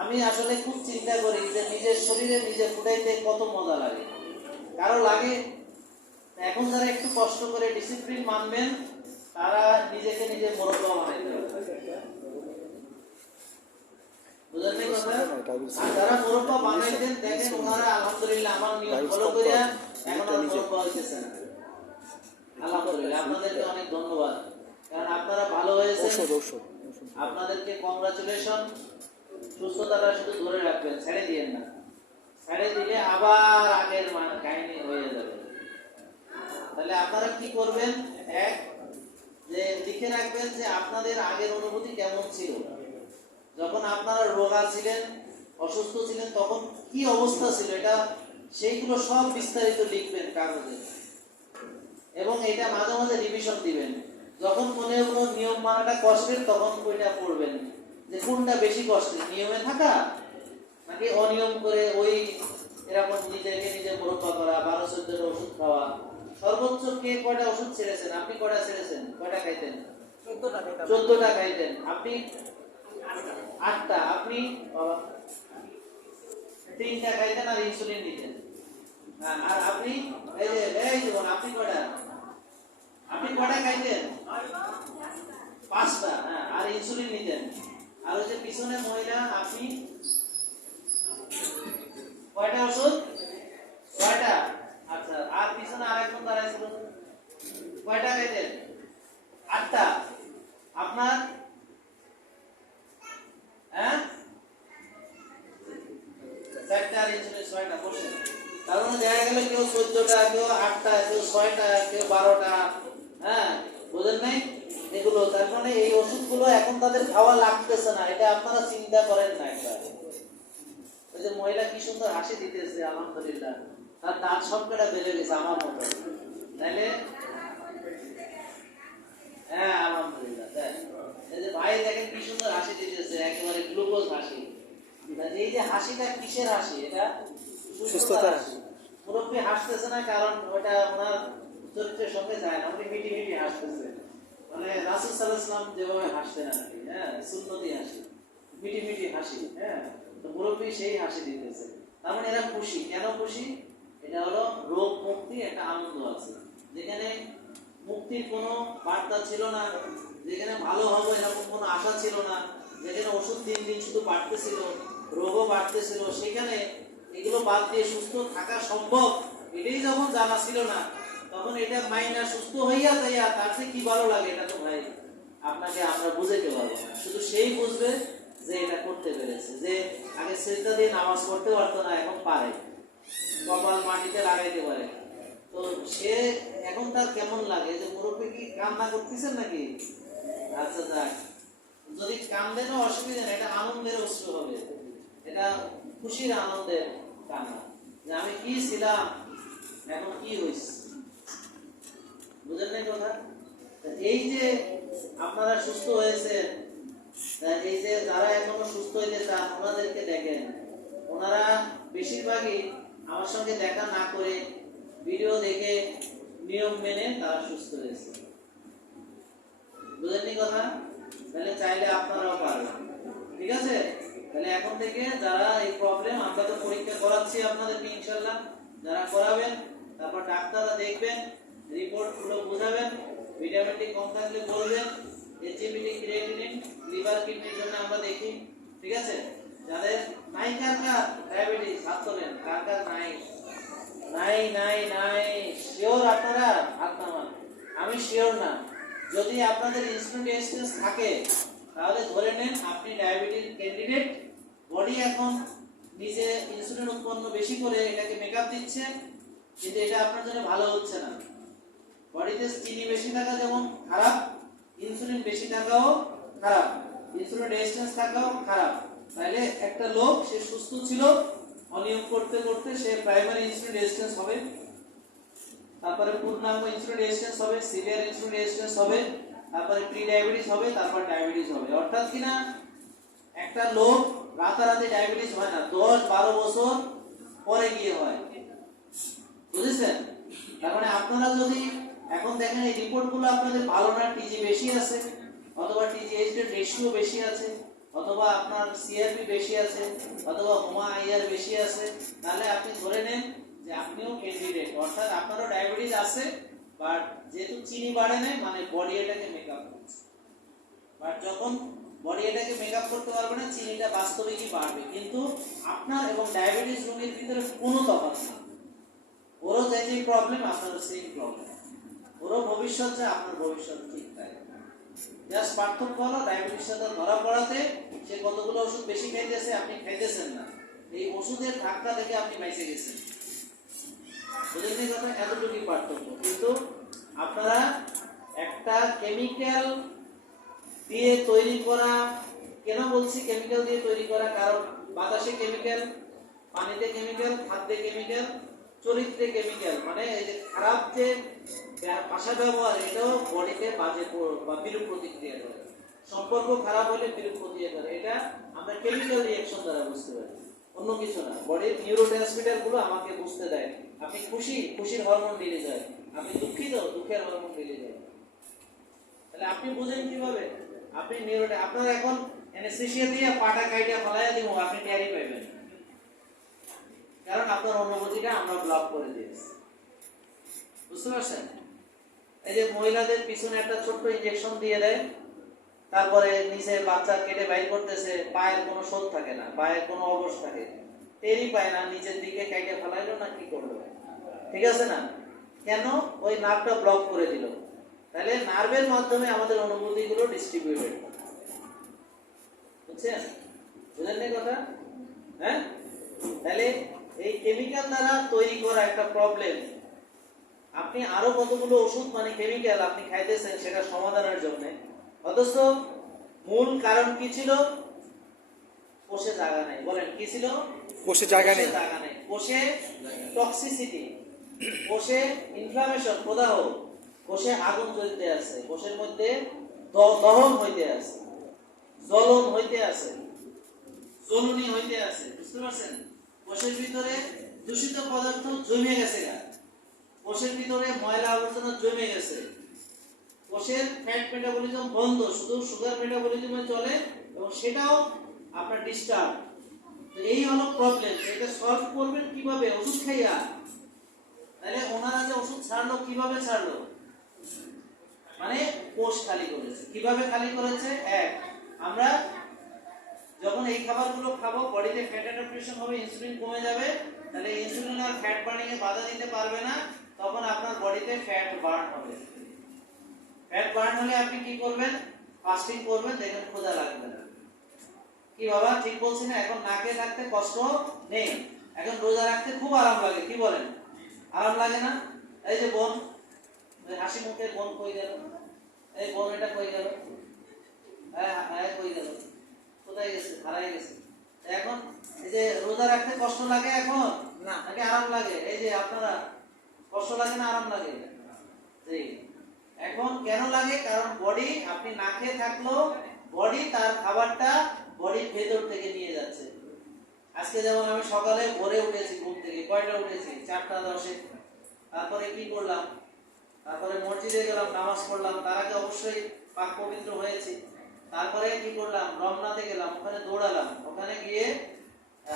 আমি আসলে খুব চিন্তা করি যে নিজের শরীরে নিজে ফুটাইতে কত মজা লাগে। কারো লাগে? এখন যারা একটু কষ্ট করে ডিসিপ্লিন মানবেন তারা নিজেকে নিজে মুরব্বি বানাইতে পারবে, বুঝলেন না কথা? আর যারা মুরব্বি বানাইতেন দেখেন ওনারা আলহামদুলিল্লাহ আমার নিয়ম ফলো করে এখন আর মুরব্বি হইতেছে না, আলহামদুলিল্লাহ। আপনাদেরকে অনেক ধন্যবাদ, কারণ আপনারা ভালো হয়েছেন, আপনাদেরকে কংগ্রাচুলেশন। সুস্থতাটা শুধু ধরে রাখবেন, ছেড়ে দিয়েন না, ছেড়ে দিলে আবার আগের কাহিনী হয়ে যাবে। তাহলে আপনারা কি করবেন? এক, যে লিখে রাখবেন যে আপনাদের আগের অনুভূতি কেমন ছিল, যখন আপনারা রোগা ছিলেন, অসুস্থ ছিলেন, তখন কি অবস্থা ছিল, এটা সেইগুলো সব বিস্তারিত লিখবেন কাগজে, এবং এটা মাঝে মাঝে রিভিশন দিবেন। যখন মনে কোনো নিয়ম মানাটা কষ্টের তখন ওইটা পড়বেন যে কোনটা বেশি কষ্টের, নিয়মে থাকা নাকি অনিয়ম করে ওই এরকম নিজেকে নিজে মুরব্বি করা, 12-14টা ওষুধ খাওয়া। সর্বোচ্চ কে কয়টা ওষুধ ছেড়েছেন? আপনি কয়টা ছেড়েছেন? কয়টা খাইতেন? 14টা খাইতেন। আপনি 8টা। আপনি 3টা খাইতেন আর ইনসুলিন দিতেন। আর আপনি এই যে আপনি কয়টা? আপনি কয়টা খাইতেন? 5টা। হ্যাঁ, আর ইনসুলিন নিতেন। আর ওই যে পিছনে মহিলা, আপনি কয়টা ওষুধ? 6টা। আচ্ছা, আর পিছনে আরেকজন দাঁড়াইছিল, কয়টা খাইতেন? 8টা। আপনার? হ্যাঁ, 4টা আর ইনসুলিন 6টা। বসেন। কারণ দেখা গেল কেউ 14টা, কেউ 8টা, কেউ 6টা, কেউ 12টা। হ্যাঁ, বুঝেন নাই এগুলো? তার মানে এই ওষুধগুলো এখন তাদের খাওয়া লাগতেছে না, এটা আপনারা চিন্তা করেন না একবার। ওই যে মহিলা কি সুন্দর হাসি দিতেছে, আলহামদুলিল্লাহ, তার দাঁত সবকটা বেড়ে গেছে আমার মতো, তাইলে? হ্যাঁ, আলহামদুলিল্লাহ। এই যে ভাই দেখেন কি সুন্দর হাসি দিতেছে, একেবারে গ্লুকোজ হাসি। এই যে হাসিটা কিসের হাসি? এটা সুস্থতার হাসি। মুরব্বি হাসতেছে না কারণ ওটা ওনার চরিত্রের সঙ্গে যায় না, উনি মিটি মিটি হাসতেছে, মানে রাসূল সাল্লাল্লাহু আলাইহি ওয়াসাল্লাম যেভাবে হাসতেন আর কি। হ্যাঁ, সুন্নতি হাসি, মিটি মিটি হাসি। হ্যাঁ, তো মুরব্বি সেই হাসি দিতেছে, তার মানে এরা খুশি। কেন খুশি? এটা হলো রোগ মুক্তি, একটা আনন্দ আছে, যেখানে মুক্তির কোনো বার্তা ছিল না, যেখানে ভালো হবে এরকম কোনো আশা ছিল না, যেখানে ওষুধ দিন দিন শুধু বাড়তেছিল, রোগও বাড়তেছিল, সেখানে এগুলো বাদ দিয়ে সুস্থ থাকা সম্ভব এটাই যখন জানা ছিল না, তখন এটা মাইনা সুস্থ হইয়া যাইয়া তার চেয়ে কি ভালো লাগে, এটা তো ভাই আপনাকে আমরা বুঝাইতে পারবো না। শুধু সেই বুঝবে যে এটা করতে পেরেছে, যে আগে সেজদা দিয়ে নামাজ পড়তে পারতো না, এখন পারে, কপাল মাটিতে লাগাইতে পারে। তো সে এখন তার কেমন লাগে? যে মুরব্বী কি কান্না করতেছেন নাকি? আচ্ছা, যাক, যদি কান্দেনও অসুবিধা নেই, এটা আনন্দের অশ্রু হবে, এটা খুশির আনন্দের কান্না, যে আমি কি ছিলাম এখন কি হয়েছে। বুঝেন নাই কথা? এই যে আপনারা সুস্থ হয়েছেন, এই যে যারা এখনো সুস্থ হইতে চান ওনাদেরকে দেখেন, ওনারা বেশিরভাগই আমার সঙ্গে দেখা না করে ভিডিও দেখে নিয়ম মেনে তারা সুস্থ হয়েছে। বুঝেননি কথা? তাহলে চাইলে আপনারাও পারবেন, ঠিক আছে? তাহলে এখন থেকে যারা এই প্রবলেম, আমরা তো পরীক্ষা করাচ্ছি আপনাদেরকে ইনশাআল্লাহ, যারা করাবেন তারপর ডাক্তাররা দেখবেন, রিপোর্টগুলো বোঝাবেন, ভিটামিন ডি কম থাকলে বলবেন, এইচবিডি ক্রিয়েটিনিন লিভার কিডনির জন্য আমরা দেখি, ঠিক আছে? যাদের নাই কার ডায়াবেটিস হাত তোলেন, কার নাই নাই নাই নাই শিওর আপনারা হাত নামান। আমি শিওর না, যদি আপনাদের ইনসুলিন রেজিস্ট্যান্স থাকে তাহলে ধরে নেন আপনি ডায়াবেটিস ক্যান্ডিডেট। বডি এখন নিজে ইনসুলিন উৎপন্ন বেশি করে এটাকে মেকআপ দিচ্ছে, কিন্তু এটা আপনার জন্য ভালো হচ্ছে না। বডিতে চিনি বেশি থাকা যেমন খারাপ, ইনসুলিন বেশি থাকাও খারাপ, ইনসুলিন রেজিস্ট্যান্স থাকাও খারাপ। তাহলে একটা লোক সে সুস্থ ছিল, অনিয়ম করতে করতে সে প্রাইমারি ইনসুলিন রেজিস্ট্যান্স হবে, তারপরে পূর্ণাঙ্গ ইনসুলিন রেজিস্ট্যান্স হবে, সিভিয়ার ইনসুলিন রেজিস্ট্যান্স হবে, তারপরে প্রি ডায়াবেটিস হবে, তারপর ডায়াবেটিস হবে। অর্থাৎ কিনা একটা লোক রাতারাতি ডায়াবেটিস হয় না, 10-12 বছর পরে গিয়ে হয়, বুঝেছেন? তার মানে আপনারা যদি এখন দেখেন এই রিপোর্টগুলো আপনাদের ভালো না, টিজি বেশি আছে, অথবা টিজিএইচ এর রেশিও বেশি আছে, অথবা আপনার সিআরপি বেশি আছে, অথবা হোমা আইআর বেশি আছে, তাহলে আপনি ধরে নেন যে আপনিও ক্যান্ডিডেট, অর্থাৎ আপনারও ডায়াবেটিস আছে, বাট যেহেতু চিনি বাড়ে নাই মানে বডি এটাকে মেকআপ করছে। বাট যখন বডি এটাকে মেকআপ করতে পারবে না, চিনিটা বাস্তবিকই বাড়বে, কিন্তু আপনার এবং ডায়াবেটিস রোগীর ভিতরে কোনো তফাৎ নেই। ওরও যে প্রবলেম আপনারও সেম প্রবলেম, ওরও ভবিষ্যৎ যা আপনার ভবিষ্যৎ ঠিক তাই। জাস্ট পার্থক্য হলো ডায়াবেটিস সাথে ধরা পড়াতে সে কতগুলো ওষুধ বেশি খাইতেছে, আপনি খাইতেছেন না, এই ওষুধের ধাক্কা থেকে আপনি বেঁচে গেছেন, বুঝলেন কথা? এতটুকুই পার্থক্য। কিন্তু আপনারা একটা কেমিক্যাল দিয়ে তৈরি করা, কেন বলছি কেমিক্যাল দিয়ে তৈরি করা, কারণ বাতাসে কেমিক্যাল, পানিতে কেমিক্যাল, খাদ্যে কেমিক্যাল, চরিত্রে কেমিক্যাল, মানে এই যে খারাপ যে ভাষা ব্যবহার, এটাও বডিতে বাজে বা বিরূপ প্রতিক্রিয়া করে। সম্পর্ক খারাপ হলে বিরূপ প্রতিক্রিয়া করে, এটা আমরা কেমিক্যাল রিঅ্যাকশন দ্বারা বুঝতে পারি, অন্য কিছু না। বডির নিউরোট্রান্সমিটার গুলো আমাকে বুঝতে দেয়, আপনি খুশি, খুশির হরমোন রিলিজ হয়, আপনি দুঃখিত, দুঃখের হরমোন রিলিজ হয়। তাহলে আপনি বুঝেন কিভাবে? আপনি নিউরোটে আপনার এখন অ্যানেস্থেসিয়া দিয়ে পাটা কাইটা ফলাইয়া দিব, আপনি ট্যারি পাবেন, কারণ আপনার অনুভূতিটা আমরা ব্লক করে দিয়েছি, বুঝতে পারছেন? এই যে মহিলাদের পিছনে একটা ছোট্ট ইনজেকশন দিয়ে দেয়, তারপরে নিচে বাচ্চা কেটে বাইর করতেছে, পায়ের কোনো শোধ থাকে না, পায়ের কোনো অবশ থাকে, টেরই পায় না, নিচের দিকে কাইটে ফেলাইলো না কি করলো, ঠিক আছে না? কেন? ওই নার্ভটা ব্লক করে দিল। তাহলে নার্ভের মাধ্যমে আমাদের অনুভূতিগুলো ডিস্ট্রিবিউটেড, বুঝছেন? বুঝলেন না কথা? হ্যাঁ, তাহলে এই কেমিক্যাল দ্বারা তৈরি করা একটা প্রবলেম, আপনি আরো কতগুলো ওষুধ মানে কেমিক্যাল আপনি খাইতেছেন সেটা সমাধানের জন্য, অথচ মূল কারণ কি ছিল? কোষে জায়গা নাই। বলেন কি ছিল? কোষে জায়গা নেই, কোষে টক্সিসিটি, কোষে ইনফ্লামেশন, প্রদাহ, কোষে আগুন জ্বলতে আছে, কোষের মধ্যে দহন হইতে আছে, জ্বলন হইতে আছে, জ্বলনি হইতে আছে, বুঝতে পারছেন? কোষের ভিতরে দূষিত পদার্থ জমে গেছে, কোষের ভিতরে ময়লা আবর্জনা জমে গেছে, কোষের ফ্যাট মেটাবলিজম বন্ধ, শুধু সুগার মেটাবলিজমে চলে, এবং সেটাও আপনার ডিস্টার্ব। তো এই হলো প্রবলেম। এটা সলভ করবেন কিভাবে? ওষুধ খাইয়া। তাহলে ওনারা যে ওষুধ ছাড়লো, কিভাবে ছাড়লো? মানে কোষ খালি করেছে। কিভাবে খালি করেছে? এক, আমরা যখন এই খাবারগুলো খাবো, বডিতে ফ্যাট অ্যাডাপটেশন হবে, ইনসুলিন কমে যাবে, তাহলে ইনসুলিন আর ফ্যাট বার্নিং এ বাধা দিতে পারবে না, তখন আপনার বডিতে ফ্যাট বার্ন হবে। ফ্যাট বার্ন হলে আপনি কি করবেন? ফাস্টিং করবেন, দেখেন ক্ষুধা লাগবে না। কি বাবা ঠিক বলছি না? এখন নাকে রাখতে কষ্ট নেই, এখন রোজা রাখতে খুব আরাম লাগে। কি বলেন? আরাম লাগে না? এই যে বোন, হাসি মুখে বোন কই গেল? এই বোন এটা কই গেল? হ্যাঁ হ্যাঁ কই গেল? কোথায় গেছে? হারাই গেছে। এখন এই যে রোজা রাখতে কষ্ট লাগে এখন না, নাকি আরাম লাগে? এই যে আপনারা কষ্ট লাগে না আরাম লাগে? জি। এখন কেন লাগে? কারণ বডি, আপনি না খেয়ে থাকলেও বডি তার খাবারটা বডির ভেতর থেকে নিয়ে যাচ্ছে। আজকে যেমন আমি সকালে ভোরে উঠেছি, ঘুম থেকে কয়টা উঠেছি? 4:10। তারপরে কি করলাম? তারপরে মসজিদে গেলাম, নামাজ পড়লাম, তার আগে অবশ্যই পাক পবিত্র হয়েছি। তারপরে কি করলাম, রমনাতে গেলাম, ওখানে দৌড়ালাম, ওখানে গিয়ে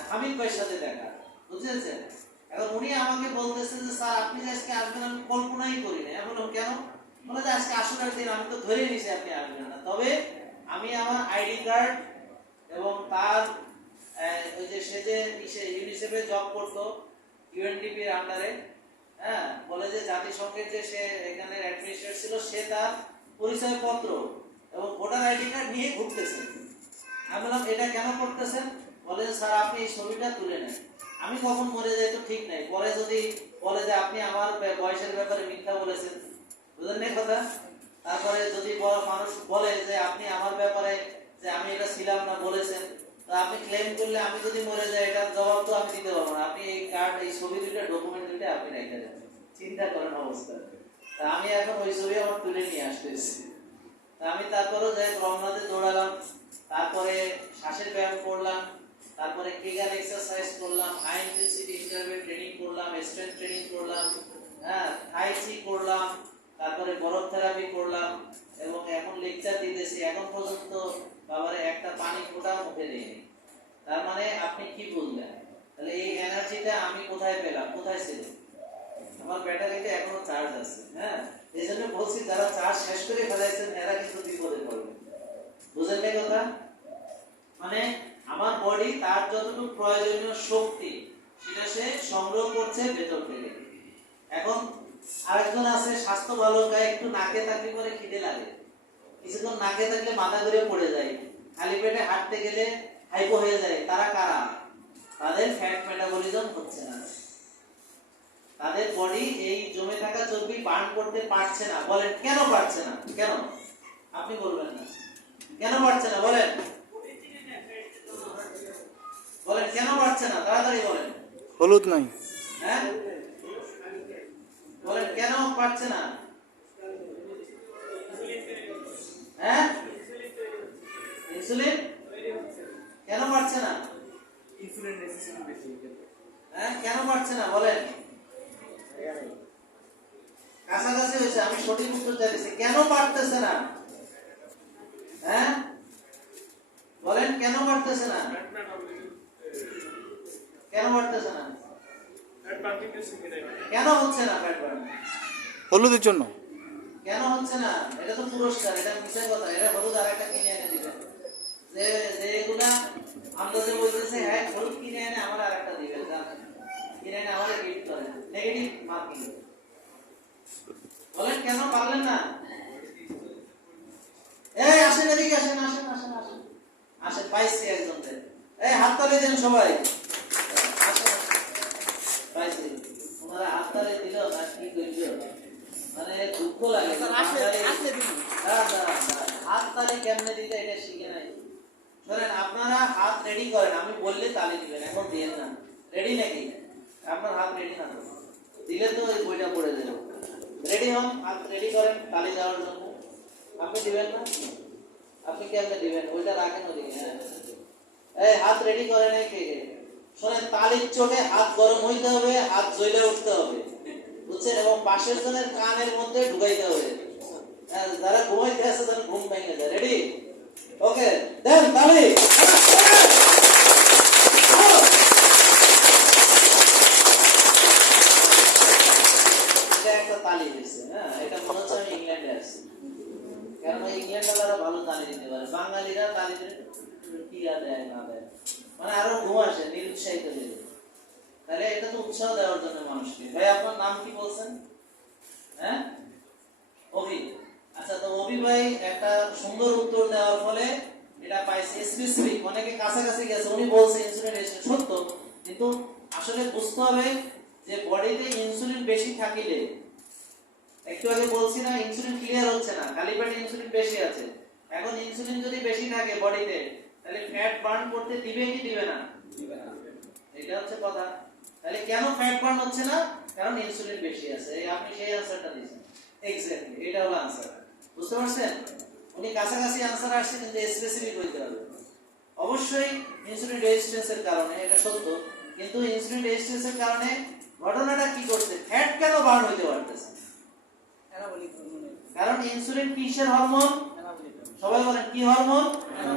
হামিদ ভাইয়ের সাথে দেখা, বুঝেছেন? এখন উনি আমাকে বলতেছেন যে স্যার আপনি যে আজকে আসবেন আমি কল্পনাই করি না। আমি বললাম কেন? বলে যে আজকে আসনের দিন, আমি তো ধরে নিছি আপনি আসবেন না, তবে আমি আমার আইডি কার্ড এবং তার ওই যে সে যে ইউনিসেফে জব করতো ইউএনডিপি এর আন্ডারে, হ্যাঁ, বলে যে জাতিসংঘের যে সে এখানে অ্যাডমিনিস্ট্রেটর ছিল, সে তার পরিচয়পত্র এবং ভোটার আইডি কার্ড নিয়ে ঘুরতেছেন। আমি বললাম এটা কেন করতেছেন? বলে স্যার আপনি এই ছবিটা তুলে নেন, আমি কখন মরে যাই তো ঠিক নাই, পরে যদি বলে যে আপনি আমার বয়সের ব্যাপারে মিথ্যা বলেছেন, বুঝলেন না কথা? তারপরে যদি মানুষ বলে যে আপনি আমার ব্যাপারে যে আমি এটা ছিলাম না বলেছেন, তো আপনি ক্লেম করলে আমি যদি মরে যাই এটার জবাব তো আমি দিতে পারবো না। আপনি এই কার্ড, এই ছবি দুটো, ডকুমেন্ট দুটো আপনি রেখে দেন। চিন্তা করেন অবস্থা। তা আমি এখন ওই ছবি আমার তুলে নিয়ে আসতেছি। আমি তারপরে যাই রমনাতে দৌড়ালাম, তারপরে শ্বাসের ব্যায়াম করলাম, তারপরে কেগার এক্সারসাইজ করলাম, হাই ইন্টেন্সিটি ইন্টারভেল ট্রেনিং করলাম, স্ট্রেংথ ট্রেনিং করলাম, হ্যাঁ, থাই চি করলাম, তারপরে বরফ থেরাপি করলাম, এবং এখন লেকচার দিতেছি। এখন পর্যন্ত বাবারে একটা পানি ফোঁটা মুখে দিইনি। তার মানে আপনি কি বুঝলেন? তাহলে এই এনার্জিটা আমি কোথায় পেলাম? কোথায় ছিল? আমার ব্যাটারিতে এখনো চার্জ আছে। হ্যাঁ, এই জন্য বলছি যারা চার্জ শেষ করে ফেলাইছেন এরা কিন্তু বিপদে পড়বে। বুঝলেন না কথা? মানে আমার বডি তার যতটুকু প্রয়োজনীয় শক্তি সেটা সে সংগ্রহ করছে ভেতর থেকে। এখন আরেকজন আছে স্বাস্থ্য ভালো, গায়ে একটু নাকে থাকলে পরে খিদে লাগে, কিছুক্ষণ নাকে থাকলে মাথা ঘুরে পড়ে যায়, খালি পেটে হাঁটতে গেলে হাইপো হয়ে যায়। তারা কারা? তাদের ফ্যাট মেটাবলিজম হচ্ছে না, তাদের বডি এই জমে থাকা চর্বি বার্ন করতে পারছে না। বলেন কেন পারছে না? কেন? আপনি বলবেন না কেন পারছে না? বলেন বলেন কেন পারছে না? তাড়াতাড়ি বলেন। হলুদ নাই। হ্যাঁ, বলেন কেন পারছে না? হ্যাঁ, ইনসুলিন কেন পারছে না? ইনসুলিন রেজিস্ট্যান্স বেশি। হ্যাঁ, কেন পারছে না? বলেন। কাছাকাছি হয়েছে, আমি সঠিক উত্তর চাইছি। কেন পারতেছে না? হ্যাঁ, বলেন কেন পারতেছে না? কেন পারতেছে না? কেন হচ্ছে না ফ্যাট বার্ন? হলুদের জন্য। কেন হচ্ছে না? এটা তো পুরস্কার, এটা মিথ্যা কথা। এটা হলুদ আরেকটা কিনে এনে দিবেন। যে যেগুলা আন্দাজে বলতেছে হ্যাঁ হলুদ কিনে এনে আমার আরেকটা দিবেন, কিনে এনে আমাদের গিফট করেন, নেগেটিভ মার্কিং। বলেন কেন পারলেন না? এই আসেন এদিকে, আসেন আসেন আসেন আসেন আসেন, পাইছি একজনকে। এই হাত তালি দেন সবাই। আসেন, পাইছি। ওনারা হাত তালি দিল না কি কইল, মানে দুঃখ লাগে। হাত তালি কেমনে দিতে এটা শিখে নাই। ধরেন আপনারা হাত রেডি করেন, আমি বললে তালি দিবেন, এখন দিয়েন না। রেডি নাকি? আপনার হাত রেডি না তো, দিলে তো ওই বইটা পড়ে যাবে। রেডি হন, হাত রেডি করেন তালি দেওয়ার জন্য। আপনি দিবেন না? আপনি কেমনে দিবেন? ওইটা রাখেন ওদিকে। হ্যাঁ, এই হাত রেডি করেন। এই কে কে শোনেন, তালির চোটে হাত গরম হইতে হবে, হাত জ্বলে উঠতে হবে, বুঝছেন? এবং পাশের জনের কানের মধ্যে ঢুকাইতে হবে। যারা ঘুমাইতে আছে তারা ঘুম ভেঙে যায়। রেডি? ওকে, দেন তালি। এটা একটা তালি দিচ্ছে। হ্যাঁ, এটা মনে হচ্ছে আমি ইংল্যান্ডে আছি, কারণ ইংল্যান্ডাররা ভালো তালি দিতে পারে। বাঙালিরা তালি দিতে কি দেয় না দেয়, মানে আরো ঘুম আসে, নিরুৎসাহিত হয়ে যায়। তাহলে এটা তো উৎসাহ দেওয়ার জন্য মানুষকে। ভাই আপনার নাম কি বলছেন? হ্যাঁ, অভি। আচ্ছা, তো অভি ভাই একটা সুন্দর উত্তর দেওয়ার ফলে এটা পাইছে স্পেসিফিক, অনেকে কাছাকাছি গেছে। উনি বলছে ইনসুলিন রেজিস্ট্যান্স সত্য, কিন্তু আসলে বুঝতে হবে যে বডিতে ইনসুলিন বেশি থাকিলে, একটু আগে বলছি না ইনসুলিন ক্লিয়ার হচ্ছে না, খালি পেটে ইনসুলিন বেশি আছে। এখন ইনসুলিন যদি বেশি থাকে বডিতে, তাহলে ফ্যাট বার্ন করতে দিবে কি দিবে না? এটা হচ্ছে কথা। তাহলে কেন ফ্যাট বার্ন হচ্ছে না? কারণ ইনসুলিন বেশি আছে। এই আপনি সেই আনসারটা দিয়েছেন। এক্স্যাক্টলি এটা হলো আনসার। বুঝতে পারছেন? উনি কাছাকাছি আনসার আসছে, কিন্তু স্পেসিফিক হইতে হবে। অবশ্যই ইনসুলিন রেজিস্ট্যান্সের কারণে, এটা সত্য, কিন্তু ইনসুলিন রেজিস্ট্যান্সের কারণে ঘটনাটা কি করছে? ফ্যাট কেন বার্ন হইতে পারতেছে? কারণ ইনসুলিন কিসের হরমোন? সবাই বলেন কি হরমোন?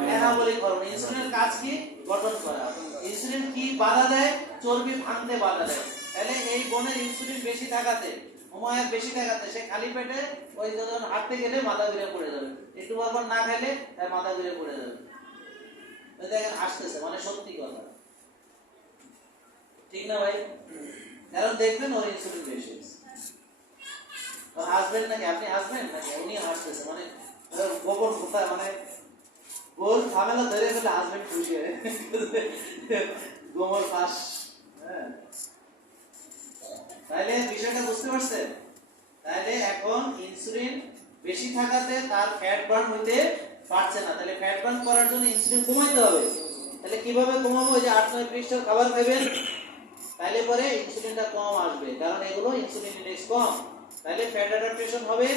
Anabolic hormone. ইনসুলিনের কাজ কি? গঠন করা। ইনসুলিন কি বাধা দেয়? চর্বি ভাঙতে বাধা দেয়। তাহলে এই বোনের ইনসুলিন বেশি থাকাতে, হোমায়ার বেশি থাকাতে সে খালি পেটে ওই যখন হাঁটতে গেলে মাথা ঘুরে পড়ে যাবে, একটু পর না খাইলে তার মাথা ঘুরে পড়ে যাবে। দেখেন হাসতেছে, মানে সত্যি কথা, ঠিক না ভাই? কারণ দেখবেন ওর ইনসুলিন বেশি। ওর হাসবেন নাকি? আপনি হাসবেন নাকি? উনি হাসতেছে, মানে গোপন কথা, মানে গোল ঝামেলা ধরে ফেলে হাসবেন খুশি হয়ে গোমর পাস। হ্যাঁ, তাইলে বিষয়টা বুঝতে পারছেন? তাইলে এখন ইনসুলিন বেশি থাকাতে তার ফ্যাট বার্ন হইতে পারছে না। তাহলে ফ্যাট বার্ন করার জন্য ইনসুলিন কমাইতে হবে। তাহলে কিভাবে কমাবো? ওই যে 8-9 পৃষ্ঠার খাবার খাবেন, তাইলে পরে ইনসুলিনটা কম আসবে, কারণ এগুলো ইনসুলিন ইনডেক্স কম। তাইলে ফ্যাট অ্যাডাপ্টেশন হবে,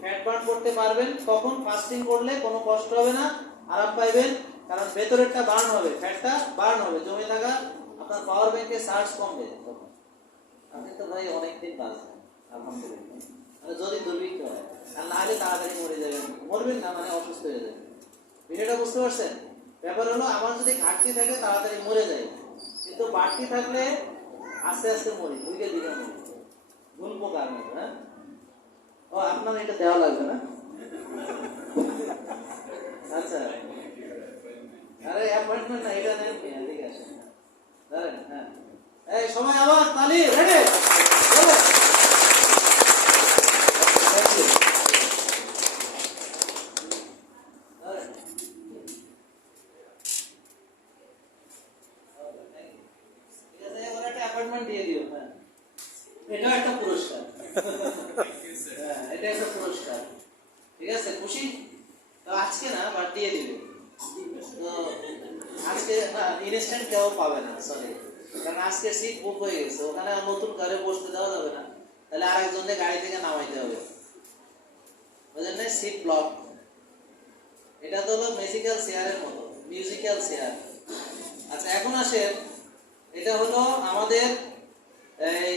ফ্যাট বার্ন করতে পারবেন। তখন ফাস্টিং করলে কোনো কষ্ট হবে না, আরাম পাইবেন, কারণ ভেতরেরটা বার্ন হবে, ফ্যাটটা বার্ন হবে, জমে থাকা আপনার পাওয়ার ব্যাংকে চার্জ কমবে। তখন আপনি তো ভাই অনেকদিন বাঁচবেন আলহামদুলিল্লাহ, মানে যদি দুর্ভিক্ষ হয়, আর না হলে তাড়াতাড়ি মরে যাবেন। মরবেন না মানে অসুস্থ হয়ে যাবেন। বিষয়টা বুঝতে পারছেন? ব্যাপার হলো আমার যদি ঘাটতি থাকে তাড়াতাড়ি মরে যায়, কিন্তু বাড়তি থাকলে আস্তে আস্তে মরি, ধীরে ধীরে মরি, ভুল প্রকার মতো। হ্যাঁ, ও আপনার এটা দেওয়া লাগবে না? আচ্ছা, আরে অ্যাপয়েন্টমেন্ট না, এটা নেন, ঠিক আছে ধরেন। হ্যাঁ, এই সময় আবার তালি রেডি। দিয়ে দিও। হ্যাঁ, এটা একটা পুরস্কার। হ্যাঁ, এটা একটা পুরস্কার, ঠিক আছে? খুশি তো? আজকে না, বাট দিয়ে দিবে। তো আজকে না, ইনস্ট্যান্ট কেউ পাবে না, সরি, কারণ আজকে সিট বুক হয়ে গেছে, ওখানে নতুন কারে বসতে দেওয়া যাবে না, তাহলে আরেকজনকে গাড়ি থেকে নামাইতে হবে, বুঝলেন না? Seat block. এটা তো হলো মিউজিক্যাল চেয়ারের মতো, মিউজিক্যাল চেয়ার। আচ্ছা, এখন আসেন, এটা হলো আমাদের এই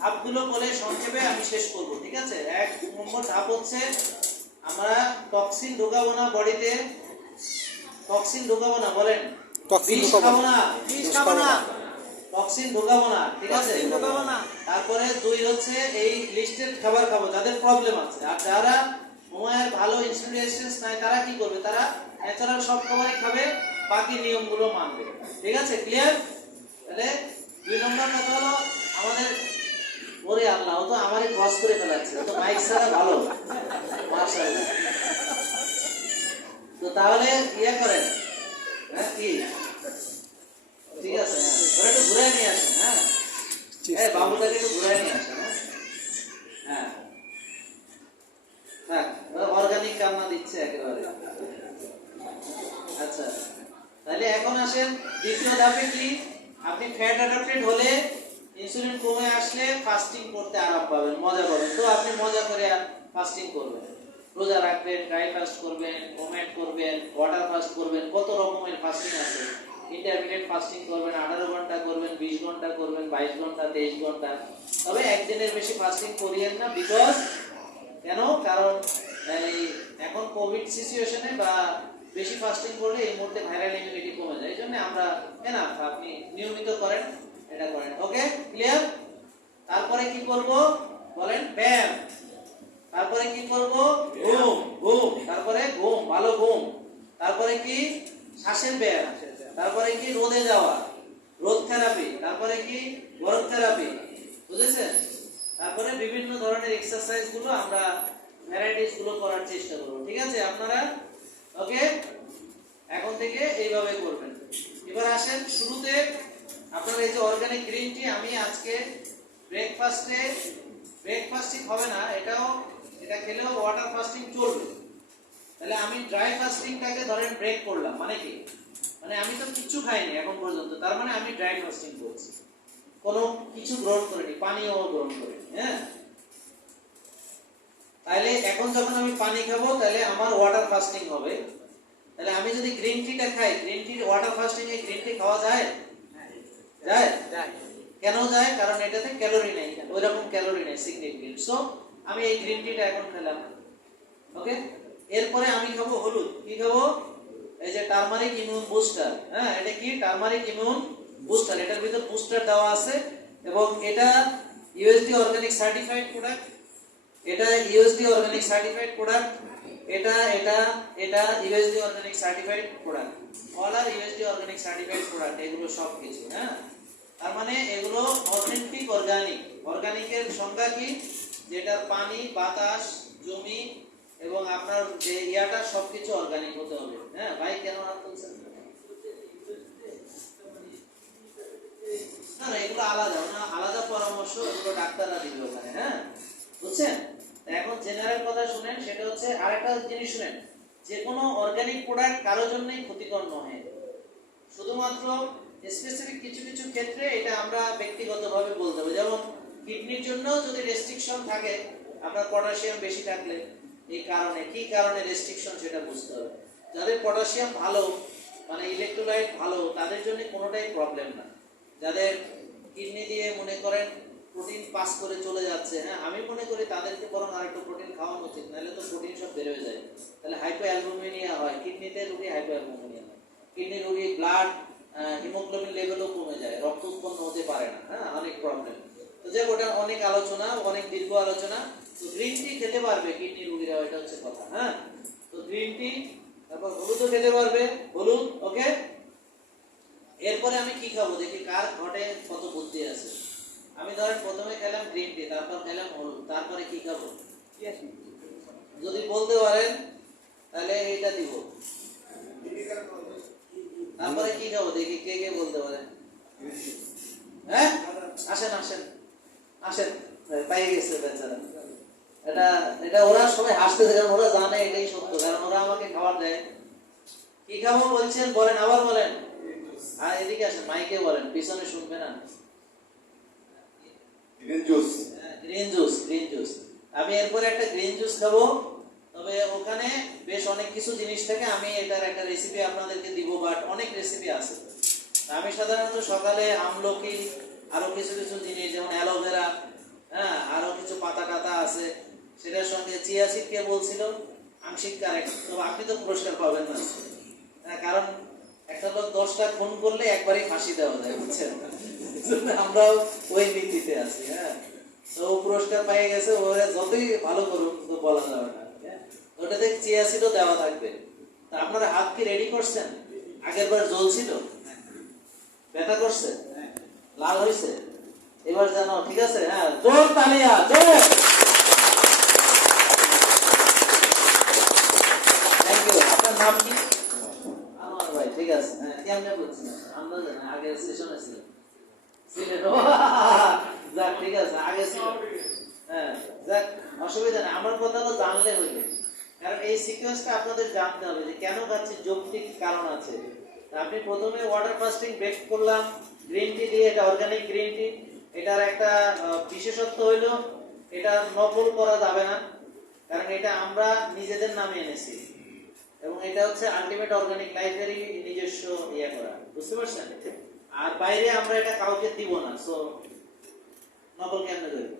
ধাপগুলো বলে সংক্ষেপে আমি শেষ করব, ঠিক আছে? 1 নম্বর ধাপ হচ্ছে আমরা টক্সিন ঢোকাবো না বডিতে। টক্সিন ঢোকাবো না, বলেন। বিষ খাবো না, বিষ খাবো না, টক্সিন ঢোকাবো না, ঠিক আছে? ঢোকাবো না। তারপরে 2 হচ্ছে এই লিস্টেড খাবার খাবো যাদের প্রবলেম আছে। আর যারা হোমায়ার ভালো ইনসুলিন রেজিস্ট্যান্স নাই, তারা কি করবে? তারা ন্যাচারাল সব খাবারই খাবে, বাকি নিয়মগুলো মানবে, ঠিক আছে? ক্লিয়ার? তাহলে 2 নম্বর কথা হলো আমাদের, ওরে আল্লাহ, ও তো আমারই ক্রস করে ফেলাচ্ছে, ও তো মাইক ছাড়া ভালো, মাশাআল্লাহ। তো তাহলে ইয়ে করেন, হ্যাঁ কি, ঠিক আছে? ওরা একটু ঘুরাই নিয়ে আসেন। হ্যাঁ, এই বাবুটাকে একটু ঘুরাই নিয়ে আসেন। হ্যাঁ, হ্যাঁ, অর্গানিক কান্না দিচ্ছে একেবারে। আচ্ছা, তাহলে এখন আসেন দ্বিতীয় ধাপে কি? আপনি ফ্যাট অ্যাডাপ্টেড হলে, ইনসুলিন কমে আসলে ফাস্টিং করতে আরাম পাবেন, মজা পাবেন। তো আপনি মজা করে ফাস্টিং করবেন, রোজা রাখবেন, ড্রাই ফাস্ট করবেন, ওমেট করবেন, ওয়াটার ফাস্ট করবেন, কত রকমের ফাস্টিং আছে। ইন্টারমিডিয়েট ফাস্টিং করবেন, 18 ঘন্টা করবেন, 20 ঘন্টা করবেন, 22 ঘন্টা, 23 ঘন্টা। তবে একদিনের বেশি ফাস্টিং করিয়েন না, বিকজ কেন? কারণ এই এখন কোভিড সিচুয়েশনে বা বেশি ফাস্টিং করলে এই মুহূর্তে ভাইরাল ইমিউনিটি কমে যায়। এইজন্য আমরা এনাফ, আপনি নিয়মিত করেন, এটা করেন। ওকে, ক্লিয়ার? তারপরে কি করব বলেন? ব্যায়াম। তারপরে কি করব? ঘুম। ঘুম, তারপরে ঘুম, ভালো ঘুম। তারপরে কি? শ্বাসের ব্যায়াম। তারপরে কি? রোদে যাওয়া, রোদ থেরাপি। তারপরে কি? গরম থেরাপি, বুঝেছেন? তারপরে বিভিন্ন ধরনের এক্সারসাইজ গুলো আমরা ভ্যারাইটিস গুলো করার চেষ্টা করব, ঠিক আছে? আপনারা ওকে, এখন থেকে এইভাবে করবেন। এবার আসেন শুরুতে আপনারা এই যে অর্গানিক গ্রিন টি, আমি আজকে ব্রেকফাস্টিং হবে না, এটা খেলেও ওয়াটার ফাস্টিং চলবে। তাহলে আমি ড্রাই ফাস্টিংটাকে ধরেন ব্রেক করলাম, মানে কি? মানে আমি তো কিছু খাইনি এখন পর্যন্ত, তার মানে আমি ড্রাই ফাস্টিং করছি, কোনো কিছু গ্রহণ করিনি, পানিও গ্রহণ করিনি। হ্যাঁ, তাহলে এখন যখন আমি পানি খাবো, তাহলে আমার ওয়াটার ফাস্টিং হবে। তাহলে আমি যদি গ্রিন টিটা খাই, green tea water fasting a green tea খাওয়া যায়? যায়? কেন যায়? কারণ এটাতে ক্যালোরি নেই, ওইরকম ক্যালোরি নেই সিগনিফিকেন্ট। সো আমি এই গ্রিন টিটা এখন খেলাম। ওকে, এরপরে আমি খাবো হলুদ। কি খাবো? এই যে টারমারিক ইমিউন বুস্টার। হ্যাঁ, এটা কি? Turmeric immune booster. এটার ভিতর বুস্টার দেওয়া আছে এবং এটা ইউএসডি অর্গানিক সার্টিফাইড প্রোডাক্ট। এটা ইউএসডি অর্গানিক সার্টিফাইড প্রোডাক্ট। এটা এটা এটা USD organic certified product. All are USD organic certified product, এগুলো সব কিছু। হ্যাঁ, তার মানে এগুলো অথেন্টিক অর্গানিক। অর্গানিকের সংজ্ঞা কি? যেটা পানি, বাতাস, জমি এবং আপনার যে ইয়াটা সবকিছু অর্গানিক হতে হবে। হ্যাঁ ভাই, কেন হাত তুলছেন? না না, এগুলো আলাদা না, আলাদা পরামর্শ, এগুলো ডাক্তাররা দিবে ওখানে। হ্যাঁ, বুঝছেন? এখন জেনারেল কথা শুনেন, সেটা হচ্ছে আরেকটা জিনিস শুনেন, যে কোনো অর্গানিক প্রোডাক্ট কারোর জন্যই ক্ষতিকর নয়। শুধুমাত্র স্পেসিফিক কিছু কিছু ক্ষেত্রে এটা আমরা ব্যক্তিগতভাবে বলতে হবে। যেমন কিডনির জন্য যদি রেস্ট্রিকশন থাকে, আপনার পটাশিয়াম বেশি থাকলে, এই কারণে কি কারণে রেস্ট্রিকশন সেটা বুঝতে হবে। যাদের পটাশিয়াম ভালো, মানে ইলেকট্রোলাইট ভালো, তাদের জন্য কোনোটাই প্রবলেম না। যাদের কিডনি দিয়ে মনে করেন প্রোটিন পাস করে চলে যাচ্ছে, হ্যাঁ, আমি মনে করি তাদেরকে বরং আরেকটু প্রোটিন খাওয়ানো উচিত, নাহলে তো প্রোটিন সব বের হয়ে যায়, তাহলে হাইপোঅ্যালবুমিনিয়া হয়। কিডনিতে রোগী হাইপোঅ্যালবুমিনিয়া হয়, কিডনি রোগী ব্লাড হিমোগ্লোবিন লেভেলও কমে যায়, রক্ত উৎপন্ন হতে পারে না। হ্যাঁ, অনেক প্রবলেম। তো যে ওটা অনেক আলোচনা, অনেক দীর্ঘ আলোচনা। তো গ্রিন টি খেতে পারবে কিডনি রোগীরা, এটা হচ্ছে কথা। হ্যাঁ, তো গ্রিন টি, তারপর হলুদও খেতে পারবে, হলুদ। ওকে, এরপরে আমি কি খাবো দেখি কার ঘটে কত বুদ্ধি আছে। আমি ধরেন প্রথমে খেলাম গ্রিন টি, তারপর খেলাম হলুদ, তারপরে কি খাবো? যদি বলতে পারেন তাহলে এইটা দিব। তারপরে কি খাবো দেখি, কে কে বলতে পারেন? হ্যাঁ, আসেন আসেন আসেন, পাই গেছে বেচারা। এটা এটা ওরা সবাই হাসতেছে, কারণ ওরা জানে এটাই সত্য, কারণ ওরা আমাকে খাবার দেয়। কি খাবো বলছেন? বলেন, আবার বলেন। আর এদিকে আসেন, মাইকে বলেন, পিছনে শুনবে না। Green juice. Green juice, green juice. আমি এরপরে একটা গ্রিন জুস খাবো, তবে ওখানে বেশ অনেক কিছু জিনিস থাকে, আমি এটার একটা রেসিপি আপনাদেরকে দিব, বাট অনেক রেসিপি আছে। আমি সাধারণত সকালে আমলকি, আরো কিছু কিছু জিনিস যেমন অ্যালোভেরা, হ্যাঁ, আরো কিছু পাতা টাতা আছে, সেটার সঙ্গে চিয়া সিড কে বলছিল আংশিক কারেক্ট, তো আপনি তো পুরস্কার পাবেন না। হ্যাঁ, কারণ একটা লোক 10টা খুন করলে একবারই ফাঁসি দেওয়া যায়, বুঝছেন? আমরাও ওই নীতিতে আছি। হ্যাঁ, তো ও পুরস্কার পেয়ে গেছে, ওরা যতই ভালো করুক তো বলা যাবে না। ওটাতে চিয়া সিডও দেওয়া থাকবে। তা আপনারা হাত কি রেডি করছেন? আগের বার জ্বলছিল, ব্যথা করছে, লাল হয়েছে, এবার জানো, ঠিক আছে? হ্যাঁ, জোর তালিয়া, জোর। Thank you. আপনার নাম কি? আমার ভাই, ঠিক আছে। হ্যাঁ, কেমনে বলছিলেন? আমরা জানি আগের সেশনে ছিল, সিলেট। যাক, ঠিক আছে, আগে ছিল। হ্যাঁ, যাক, অসুবিধা নেই, আমার কথা তো জানলে হইলে। কারণ এই সিকোয়েন্সটা আপনাদের জানতে হবে যে কেন খাচ্ছি, যৌক্তিক কারণ আছে। আপনি প্রথমে ওয়াটার ফাস্টিং ব্রেক করলাম গ্রিন টি দিয়ে, এটা অর্গানিক গ্রিন টি। এটার একটা বিশেষত্ব হইলো এটা নকল করা যাবে না, কারণ এটা আমরা নিজেদের নামে এনেছি এবং এটা হচ্ছে আলটিমেট অর্গানিক লাইফেরই নিজস্ব ইয়ে করা, বুঝতে পারছেন? আর বাইরে আমরা এটা কাউকে দিব না, সো নকল কেন দেব?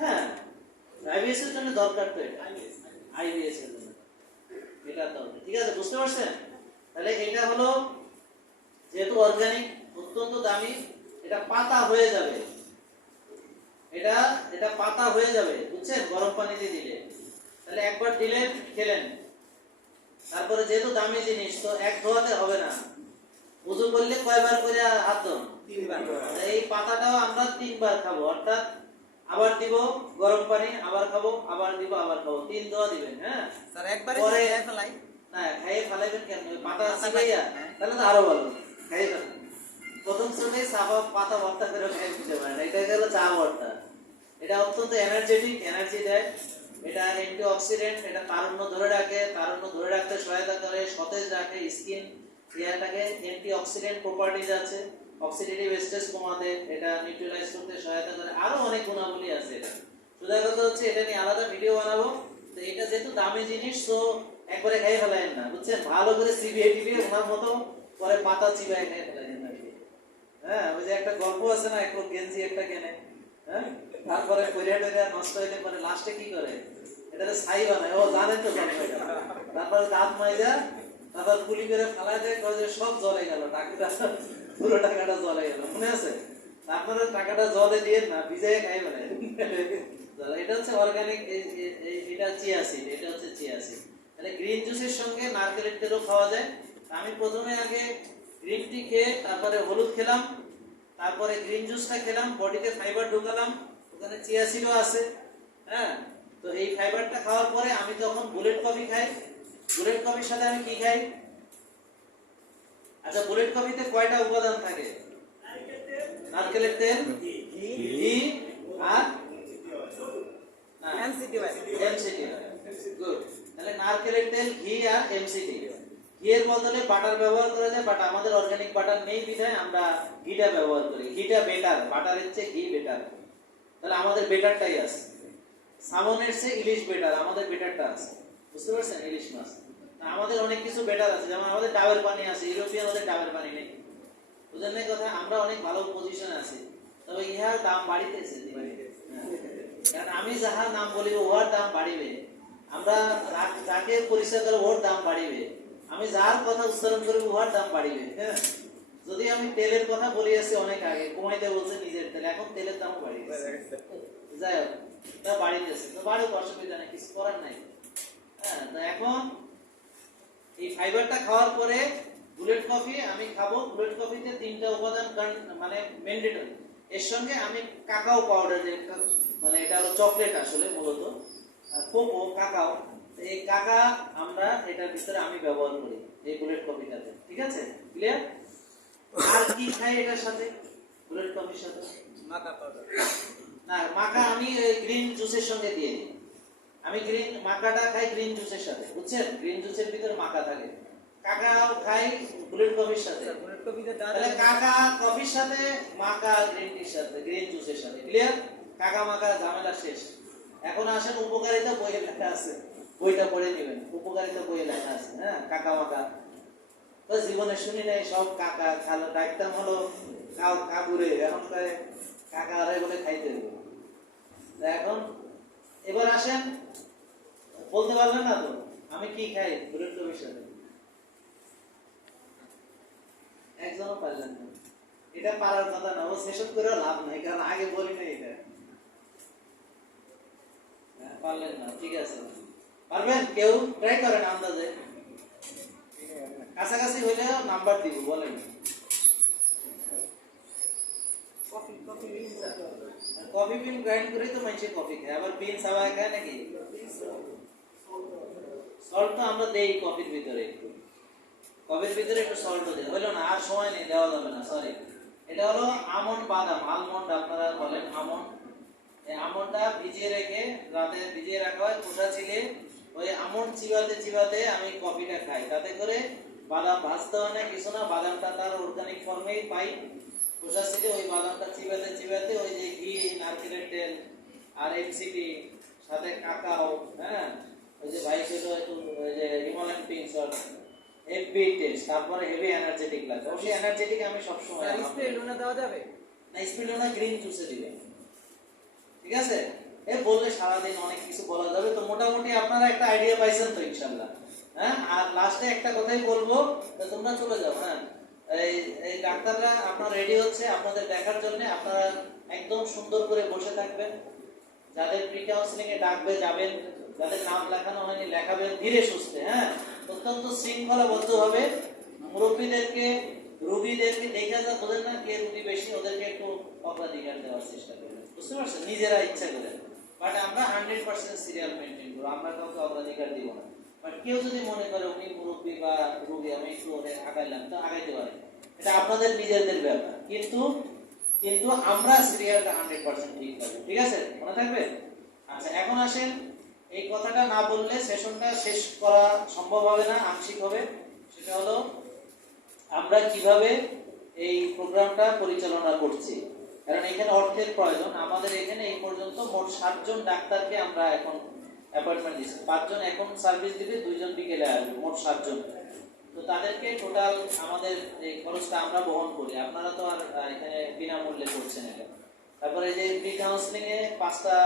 হ্যাঁ, আইবিএস এর জন্য দরকার তো, এটা আইবিএস এর জন্য এটা দরকার, ঠিক আছে? বুঝতে পারছেন? তাহলে এটা হলো যেহেতু অর্গানিক, অত্যন্ত দামি, এটা পাতা হয়ে যাবে, এটা এটা পাতা হয়ে যাবে, বুঝছেন? গরম পানিতে দিলে, তাহলে একবার দিলেন, খেলেন, তারপরে যেহেতু দামি জিনিস তো এক ধোয়াতে হবে না। ওযু করলে কয়বার করে হাত ধোন? 3 বার। এই পাতাটাও আমরা 3 বার খাবো, অর্থাৎ আবার দিব গরম পানি, আবার খাবো, আবার দিব, আবার খাবো, 3 ধোয়া দিবেন। হ্যাঁ স্যার একবারে পরে খেয়ে ফেলাই। না, খাইয়ে ফেলাইবেন কেন? ওই পাতা চিবাইয়া, তাহলে তো আরো ভালো, খাইয়ে ফেলেন। প্রথম শ্রেণী সাবা পাতা ভর্তা করে খাই দিতে পারেন, এটা গেল চা ভর্তা। এটা অত্যন্ত এনার্জেটিক, এনার্জি দেয়, এটা অ্যান্টিঅক্সিডেন্ট, এটা তারুণ্য ধরে রাখে, তারুণ্য ধরে রাখতে সহায়তা করে, সতেজ রাখে, স্কিন ইয়াটাকে, অ্যান্টিঅক্সিডেন্ট প্রপার্টিজ আছে, অক্সিডেটিভ স্ট্রেস কমাতে, এটা নিউট্রালাইজ করতে সহায়তা করে, আরো অনেক গুণাবলী আছে এটা। সোজা কথা হচ্ছে এটা নিয়ে আলাদা ভিডিও বানাবো। তো এটা যেহেতু দামি জিনিস, তো একবারে খাইয়ে ফেলাইন না, বুঝছেন? ভালো করে চিবিয়ে টিবিয়ে ওনার মতো পরে পাতা চিবাই খাইয়ে ফেলাইন না। হ্যাঁ, ওই যে একটা গল্প আছে না, এক লোক গেঞ্জি একটা কেনে, হ্যাঁ, তারপরে পরিয়া টরিয়া নষ্ট হইলে পরে লাস্টে কি করে? এটা ছাই বানায়, ও জানেন তো সব এটা। তারপরে দাঁত মাইজা তারপর গুলি করে ফালাই দেয়, কয় যে সব জলে গেল, টাকাটা পুরো টাকাটা জলে গেল, মনে আছে? আপনারা টাকাটা জলে দিয়ে না ভিজাই খাই মানে। এটা হচ্ছে অর্গানিক, এটা চিয়া সিড, এটা হচ্ছে চিয়া সিড। তাহলে গ্রিন জুসের সঙ্গে নারকেলের তেলও খাওয়া যায়। আমি প্রথমে আগে গ্রিন টি খেয়ে তারপরে হলুদ খেলাম, তারপরে গ্রিন জুসটা খেলাম, বডিতে ফাইবার ঢোকালাম, ওখানে চিয়া সিডও আছে। হ্যাঁ, তো এই ফাইবারটা খাওয়ার পরে আমি যখন বুলেট কফি খাই, বুলেট কফির সাথে আমি কি খাই? আচ্ছা, বুলেট কফিতে কয়টা উপাদান থাকে? নারকেলের তেল, ঘি আর এমসিটি ভাই। এমসিটি। গুড। তাহলে নারকেলের তেল, ঘি আর এমসিটি। ঘিয়ের বদলে বাটার ব্যবহার করা যায়, বাট আমাদের অর্গানিক বাটার নেই বিধায় আমরা ঘিটা ব্যবহার করি। ঘিটা বেটার, বাটারের চেয়ে ঘি বেটার। তাহলে আমাদের বেটারটাই আছে। সামনের চেয়ে ইলিশ বেটার, আমাদের বেটারটা আছে। বুঝতে পারছেন? ইলিশ মাছ। আমাদের অনেক কিছু বেটার আছে, যেমন আমাদের ডাবের পানি আছে, ইউরোপিয়ান ওদের ডাবের পানি নেই। বুঝলেন না কথা? আমরা অনেক ভালো পজিশনে আছি, তবে ইহার দাম বাড়িতেছে দিনে দিনে। কারণ আমি যাহার নাম বলিব ওর দাম বাড়িবে, আমরা যাকে পরিচয় করব ওর দাম বাড়িবে, আমি যার কথা উচ্চারণ করব ওর দাম বাড়িবে। হ্যাঁ, যদি আমি তেলের কথা বলি আসছি অনেক আগে, কমাইতে বলছে নিজের তেল, এখন তেলের দামও বাড়িয়েছে। যাই হোক, তা বাড়িতেছে তো বাড়ুক, অসুবিধা নেই, কিছু করার নাই। হ্যাঁ, তো এখন এই ফাইবারটা খাওয়ার পরে বুলেট কফি আমি খাবো। বুলেট কফিতে 3টা উপাদান মানে ম্যান্ডেটরি। এর সঙ্গে আমি কাকাও পাউডার, মানে এটা হলো চকলেট আসলে মূলত, কোকো কাকাও, এই কাকা আমরা এটার ভিতরে আমি ব্যবহার করি এই বুলেট কফিটাতে। ঠিক আছে, ক্লিয়ার? আর কি খাই এটার সাথে, বুলেট কফির সাথে? মাকা পাউডার। না, মাকা আমি গ্রিন জুসের সঙ্গে দিয়ে দিই। আমি গ্রিন মাকাটা খাই গ্রিন জুসের সাথে, বুঝছেন? গ্রিন জুসের ভিতরে মাকা থাকে। কাকাও খাই বুলেট কফির সাথে। বুলেট কফিতে তাহলে কাকা কফির সাথে, মাকা গ্রিন টির সাথে, গ্রিন জুসের সাথে। ক্লিয়ার? কাকা মাকা ঝামেলা শেষ। এখন আসেন উপকারিতা, বইয়ে লেখা আছে, বইটা পড়ে নেবেন। উপকারিতা বইয়ে লেখা আছে। হ্যাঁ, কাকা মাকা তো জীবনে শুনি নাই, সব কাকা খালো ডাকতাম হলো কাকুরে, এখন কয় কাকা আরে বলে খাইতে হবে। এখন এবার আসেন, বলতে পারবেন না তো আমি কি খাই বুলেট কফির সাথে? একজনও পারলেন না। এটা পারার কথা না, ও সেশন করে লাভ নাই, কারণ আগে বলি না এটা। পারলেন না, ঠিক আছে। পারবেন কেউ? ট্রাই করেন আন্দাজে, কাছাকাছি হইলে নাম্বার দিব, বলেন। কফি বিন গ্রাইন্ড করে তো মানুষের কফি খায়, আবার বিন সাবাই খায় নাকি? সল্ট তো আমরা দেই কফির ভিতরে, একটু কফির ভিতরে একটু সল্ট দেই। হইলো না, আর সময় নেই, দেওয়া যাবে না, সরি। এটা হলো আমন্ড বাদাম, আলমন্ড আপনারা বলেন আমন্ড। এই আমন্ডটা ভিজিয়ে রেখে, রাতে ভিজিয়ে রাখা হয়, খোসা ছিলে ওই আমন্ড চিবাতে চিবাতে আমি কফিটা খাই। তাতে করে বাদাম ভাজতে হয় না, কিছু না, বাদামটা তার অর্গানিক ফর্মেই পাই। খোসা ছিলে ওই বাদামটা চিবাতে চিবাতে ওই যে ঘি, নারকেলের তেল আর এমসিটি সাথে কাকাও, হ্যাঁ, ওই যে ভাই ছিল একটু ওই যে Himalayan pink salt, heavy taste, তারপরে হেভি এনার্জেটিক লাগে। ওই এনার্জেটিক আমি সব সময় স্প্রেডোনা দেওয়া যাবে না, স্প্রেডোনা গ্রিন জুসে দিবেন। ঠিক আছে, এ বললে সারাদিন অনেক কিছু বলা যাবে, তো মোটামুটি আপনারা একটা আইডিয়া পাইছেন তো ইনশাআল্লাহ। হ্যাঁ, আর লাস্টে একটা কথাই বলবো, তোমরা চলে যাও। হ্যাঁ, এই ডাক্তাররা আপনারা রেডি হচ্ছে আপনাদের দেখার জন্য। আপনারা একদম সুন্দর করে বসে থাকবেন। যাদের প্রি কাউন্সিলিং এ ডাকবে যাবেন, যাদের নাম লেখানো হয়নি লেখাবেন, ধীরে সুস্থে। হ্যাঁ, অত্যন্ত শৃঙ্খলাবদ্ধ হবে। মুরব্বীদেরকে, রোগীদেরকে দেখে যা বোঝেন না কে রোগী বেশি, ওদেরকে একটু অগ্রাধিকার দেওয়ার চেষ্টা করবেন। বুঝতে পারছেন? নিজেরা ইচ্ছা করে, বাট আমরা 100% সিরিয়াল মেনটেন করবো, আমরা কাউকে অগ্রাধিকার দিব না। বাট কেউ যদি মনে করে উনি মুরব্বী বা রোগী, আমি একটু ওরে আগাইলাম, তো আগাইতে পারে, এটা আপনাদের নিজেদের ব্যাপার। কিন্তু কিন্তু আমরা সিরিয়ালটা 100% ঠিক পাবো। ঠিক আছে, মনে থাকবে? আচ্ছা, এখন আসেন, এই কথাটা না বললে সেশনটা শেষ করা সম্ভব হবে না, আংশিক হবে। সেটা হলো আমরা কিভাবে এই প্রোগ্রামটা পরিচালনা করছি। কারণ এখানে অর্থের প্রয়োজন। আমাদের এখানে এই পর্যন্ত মোট 7 জন ডাক্তারকে আমরা এখন অ্যাপয়েন্টমেন্ট দিচ্ছি। 5 জন এখন সার্ভিস দিবে, 2 জন বিকেলে আসবে, মোট 7 জন। তো তাদেরকে টোটাল আমাদের এই খরচটা আমরা বহন করি, আপনারা তো আর এখানে বিনামূল্যে করছেন এটা। তারপরে যে প্রি কাউন্সিলিং এ 5টা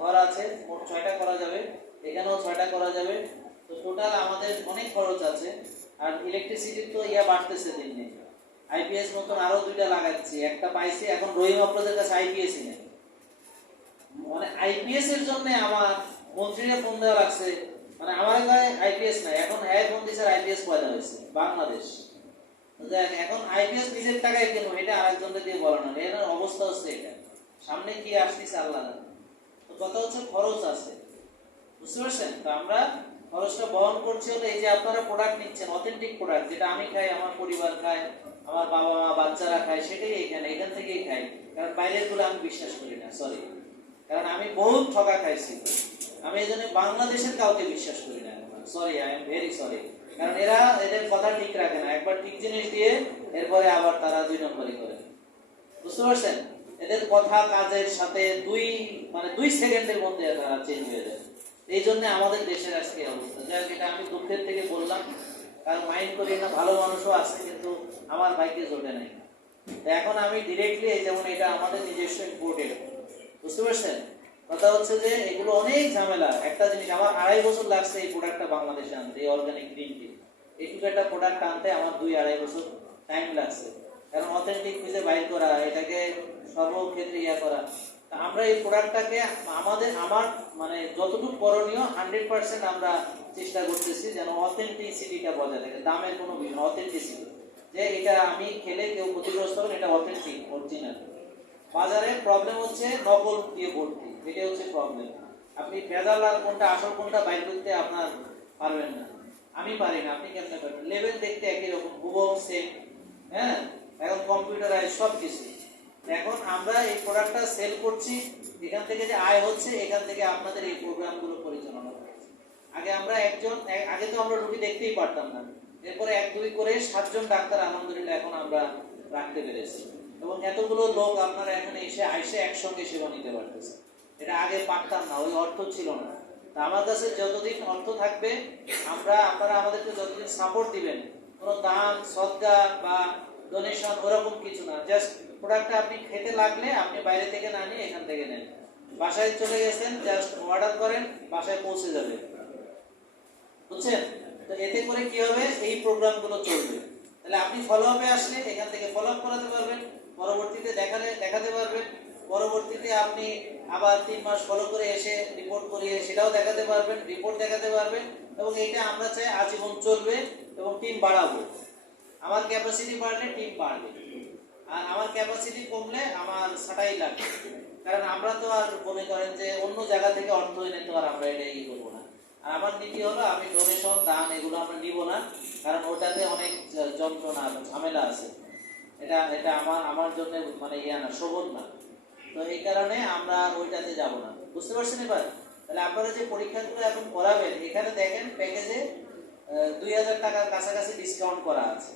ঘর আছে, মোট 6টা করা যাবে। এখানেও 6টা করা যাবে। তো টোটাল আমাদের অনেক খরচ আছে। আর ইলেকট্রিসিটির তো বাড়তেছে দিন দিন। আইপিএস মতন আরো 2টা লাগাচ্ছি, একটা পাইছি, এখন রহিম আপনাদের কাছে আইপিএসই নেই। মানে আইপিএস এর জন্য আমার মন্ত্রীরা ফোন দেওয়া লাগছে, মানে আমার এখানে আইপিএস নাই, এখন হ্যাঁ ফোন দিছে আইপিএস পয়দা হয়েছে বাংলাদেশ। দেখ এখন আইপিএস নিজের টাকায় কেন, এটা আরেকজনকে দিয়ে বলানো, এর অবস্থা হচ্ছে এটা। সামনে কি আসতেছে আল্লাহ জানে। তো কথা হচ্ছে খরচ আছে, বুঝতে পারছেন? তো আমরা খরচটা বহন করছি হলে এই যে আপনারা প্রোডাক্ট নিচ্ছেন, অথেন্টিক প্রোডাক্ট, যেটা আমি খাই, আমার পরিবার খায়, আমার বাবা মা বাচ্চারা খায়, সেটাই এখান থেকেই খাই। কারণ বাইরের গুলো আমি বিশ্বাস করি না, সরি। কারণ আমি বহুত ঠকা খাইছি, আমি এই জন্য বাংলাদেশের কাউকে বিশ্বাস করি না, sorry, I am very sorry. কারণ এরা এদের কথা ঠিক রাখে না, একবার ঠিক জিনিস দিয়ে এরপরে আবার তারা 2 নম্বরই করে, বুঝতে পারছেন? এদের কথা কাজের সাথে 2 সেকেন্ডের মধ্যে তারা চেঞ্জ হয়ে যায়। এই জন্য আমাদের দেশের আজকে অবস্থা। যাই এটা আমি দুঃখের থেকে বললাম, কারণ মাইন্ড করি না, ভালো মানুষও আছে, কিন্তু আমার বাইকে জোটে নাই। এখন আমি ডিরেক্টলি, যেমন এটা আমাদের নিজস্ব ইম্পোর্টেড, বুঝতে পারছেন? কথা হচ্ছে যে এগুলো অনেক ঝামেলা। একটা জিনিস আমার 2.5 বছর লাগছে এই প্রোডাক্টটা বাংলাদেশে আনতে, এই অর্গানিক গ্রিন টি। এইটুকু একটা প্রোডাক্ট আনতে আমার 2-2.5 বছর টাইম লাগছে। কারণ অথেন্টিক খুঁজে বাইর করা, এটাকে সর্বক্ষেত্রে করা। তা আমরা এই প্রোডাক্টটাকে আমার মানে যতটুকু করণীয় 100% আমরা চেষ্টা করতেছি যেন অথেন্টিসিটিটা বজায় থাকে। দামের কোনো বিষয় না, অথেন্টিসিটি, যে এটা আমি খেলে কেউ ক্ষতিগ্রস্ত হবে, এটা অথেন্টিক, অরিজিনাল। বাজারে প্রবলেম হচ্ছে নকল দিয়ে ভর্তি, এটা হচ্ছে প্রবলেম। আপনি ভেজাল আর কোনটা আসল কোনটা বাইর করতে আপনার পারবেন না, আমি পারি না, আপনি কেমনে পারবেন? লেভেল দেখতে একই রকম, হুবহু সেম। হ্যাঁ, এখন কম্পিউটারাইজ সব কিছু। এখন আমরা এই প্রোডাক্টটা সেল করছি, এখান থেকে যে আয় হচ্ছে, এখান থেকে আপনাদের এই প্রোগ্রামগুলো পরিচালনা করছে। আগে তো আমরা রোগী দেখতেই পারতাম না, এরপরে 1-2 করে 7 জন ডাক্তার আলহামদুলিল্লাহ এখন আমরা রাখতে পেরেছি। এবং এতগুলো লোক আপনারা এখানে এসে একসঙ্গে সেবা নিতে পারতেছে, এটা আগে পারতাম না, ওই অর্থ ছিল না। তা আমার কাছে যতদিন অর্থ থাকবে, আপনারা আমাদেরকে যতদিন সাপোর্ট দিবেন, কোনো দান সদকা বা ডোনেশন ওরকম কিছু না, জাস্ট প্রোডাক্টটা আপনি খেতে লাগলে আপনি বাইরে থেকে না নিয়ে এখান থেকে নেন। বাসায় চলে গেছেন, জাস্ট অর্ডার করেন, বাসায় পৌঁছে যাবে, বুঝছেন? তো এতে করে কি হবে, এই প্রোগ্রামগুলো চলবে। তাহলে আপনি ফলো আপে আসলে এখান থেকে ফলো আপ করাতে পারবেন, পরবর্তীতে দেখাতে পারবেন, পরবর্তীতে আপনি আবার 3 মাস ফলো করে এসে রিপোর্ট করিয়ে সেটাও দেখাতে পারবেন, রিপোর্ট দেখাতে পারবেন। এবং এটা আমরা চাই আজীবন চলবে এবং টিম বাড়াবো। আমার ক্যাপাসিটি বাড়লে টিম বাড়বে, আর আমার ক্যাপাসিটি কমলে আমার ছাটাই লাগবে। কারণ আমরা তো আর মনে করেন যে অন্য জায়গা থেকে অর্থ এনে তো আর আমরা এটা করবো না। আর আমার নীতি হলো, আমি ডোনেশন দান এগুলো আমরা নিব না, কারণ ওটাতে অনেক যন্ত্রণা ঝামেলা আছে। এটা আমার জন্য মানে না, সহজ না। তো এই কারণে আমরা ওইটাতে যাব না, বুঝতে পারছেন? এবার তাহলে আপনারা যে পরীক্ষাগুলো এখন করাবেন, এখানে দেখেন প্যাকেজে 2000 টাকার কাছাকাছি ডিসকাউন্ট করা আছে।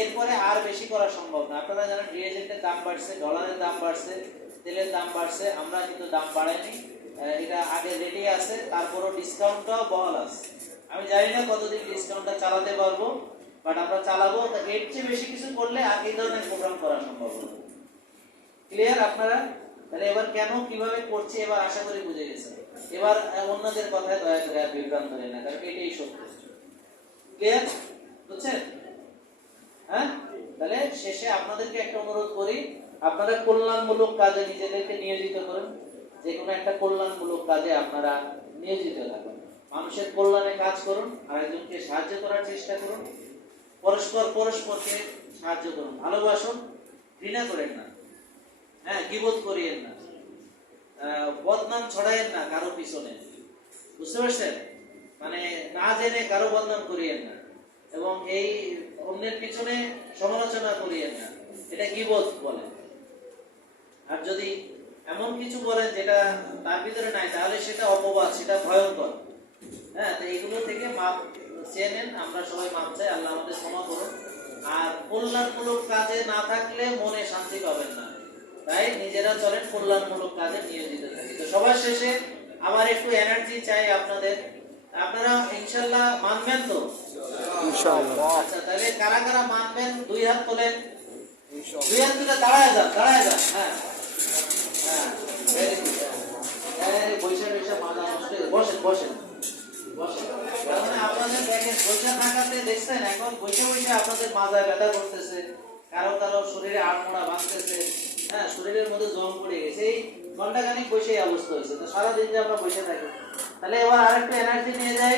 এরপরে আর বেশি করা সম্ভব না। আপনারা জানেন রিয়েজেন্টের দাম বাড়ছে, ডলারের দাম বাড়ছে, তেলের দাম বাড়ছে, আমরা কিন্তু দাম বাড়াইনি, এটা আগে রেডি আছে, তারপরও ডিসকাউন্টটাও বহাল আছে। আমি জানি না কতদিন ডিসকাউন্টটা চালাতে পারবো, বাট আমরা চালাবো। এর চেয়ে বেশি কিছু করলে আর এই ধরনের প্রোগ্রাম করা সম্ভব হবে। ক্লিয়ার আপনারা? তাহলে এবার কেন কিভাবে করছি এবার আশা করি বুঝে গেছেন। এবার অন্যদের কথায় দয়া করে আর বিভ্রান্ত হবেন না, কারণ এটাই সত্য। ক্লিয়ার? বুঝছেন? হ্যাঁ, তাহলে শেষে আপনাদেরকে একটা অনুরোধ করি, আপনারা কল্যাণমূলক কাজে নিজেদেরকে নিয়োজিত করুন। যে কোনো একটা কল্যাণমূলক কাজে আপনারা নিয়োজিত থাকুন, মানুষের কল্যাণে কাজ করুন, আরেকজনকে সাহায্য করার চেষ্টা করুন, পরস্পরকে সাহায্য করুন, ভালোবাসুন, ঘৃণা করেন না, হ্যাঁ, গীবত করিয়েন না, বদনাম ছড়ায়েন না কারো পিছনে, বুঝতে পারছেন? মানে না জেনে কারো বদনাম করিয়েন না, এবং এই অন্যের পিছনে সমালোচনা করিয়েন না, এটা গীবত বলে। আর যদি এমন কিছু বলেন যেটা তার ভিতরে নাই, তাহলে সেটা অপবাদ, সেটা ভয়ঙ্কর। হ্যাঁ, তো এইগুলো থেকে মাপ চেয়ে নেন, আমরা সবাই মাপ চাই, আল্লাহ আমাদের ক্ষমা করুন। আর কল্যাণমূলক কাজে না থাকলে মনে শান্তি পাবেন না, তাই নিজেরা চলেন, কল্যাণমূলক কাজে নিয়োজিত থাকি। তো সবার শেষে আমার একটু এনার্জি চাই আপনাদের, আপনারা ইনশাআল্লাহ মানবেন তো? ইনশাআল্লাহ। আচ্ছা, তাহলে কারা কারা মানবেন 2 হাত তোলেন, 2 হাত তুলে দাঁড়ায় যান। হ্যাঁ হ্যাঁ, বৈশাখ মাজা নষ্ট, বসেন। বসেন বসেন। তার মানে আপনাদের দেখেন বসে থাকাতে দেখছেন এখন বসে বসে আপনাদের মাথায় ব্যথা করতেছে, কারো কারো শরীরে আড়মোড়া ভাঙতেছে, হ্যাঁ শরীরের মধ্যে জং পড়ে গেছে, এই ঘন্টাখানিক বসে এই অবস্থা হয়েছে। তো সারাদিন যে আমরা বসে থাকি, তাহলে এবার আরেকটু এনার্জি নিয়ে যাই।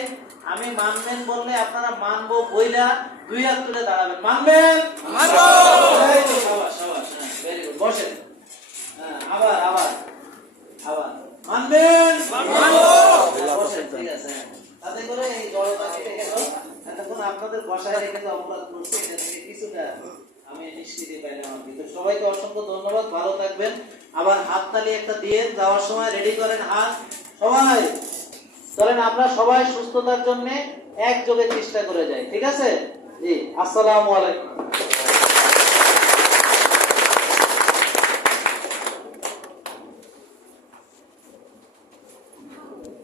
আমি মানবেন বললে আপনারা মানবো বইলা 2 হাত তুলে দাঁড়াবেন। মানবেন? মানবো। এই তো, শাবাশ শাবাশ, হ্যাঁ ভেরি গুড। বসেন। হ্যাঁ আবার আবার আবার মানবেন? মানবো। বসেন, ঠিক আছে। তাতে করে এই জড়তা কেটে গেল। এতক্ষণ আপনাদের বসায় রেখে তো অপরাধ করছে, এটা থেকে কিছুটা আমি নিষ্কৃতি পাইলাম আর কি। তো সবাইকে অসংখ্য ধন্যবাদ, ভালো থাকবেন। আবার হাততালি একটা দিয়ে যাওয়ার সময় রেডি করেন হাত সবাই। চলেন আমরা সবাই সুস্থতার জন্য একযোগে চেষ্টা করে যাই, ঠিক আছে? জি, আসসালামু আলাইকুম।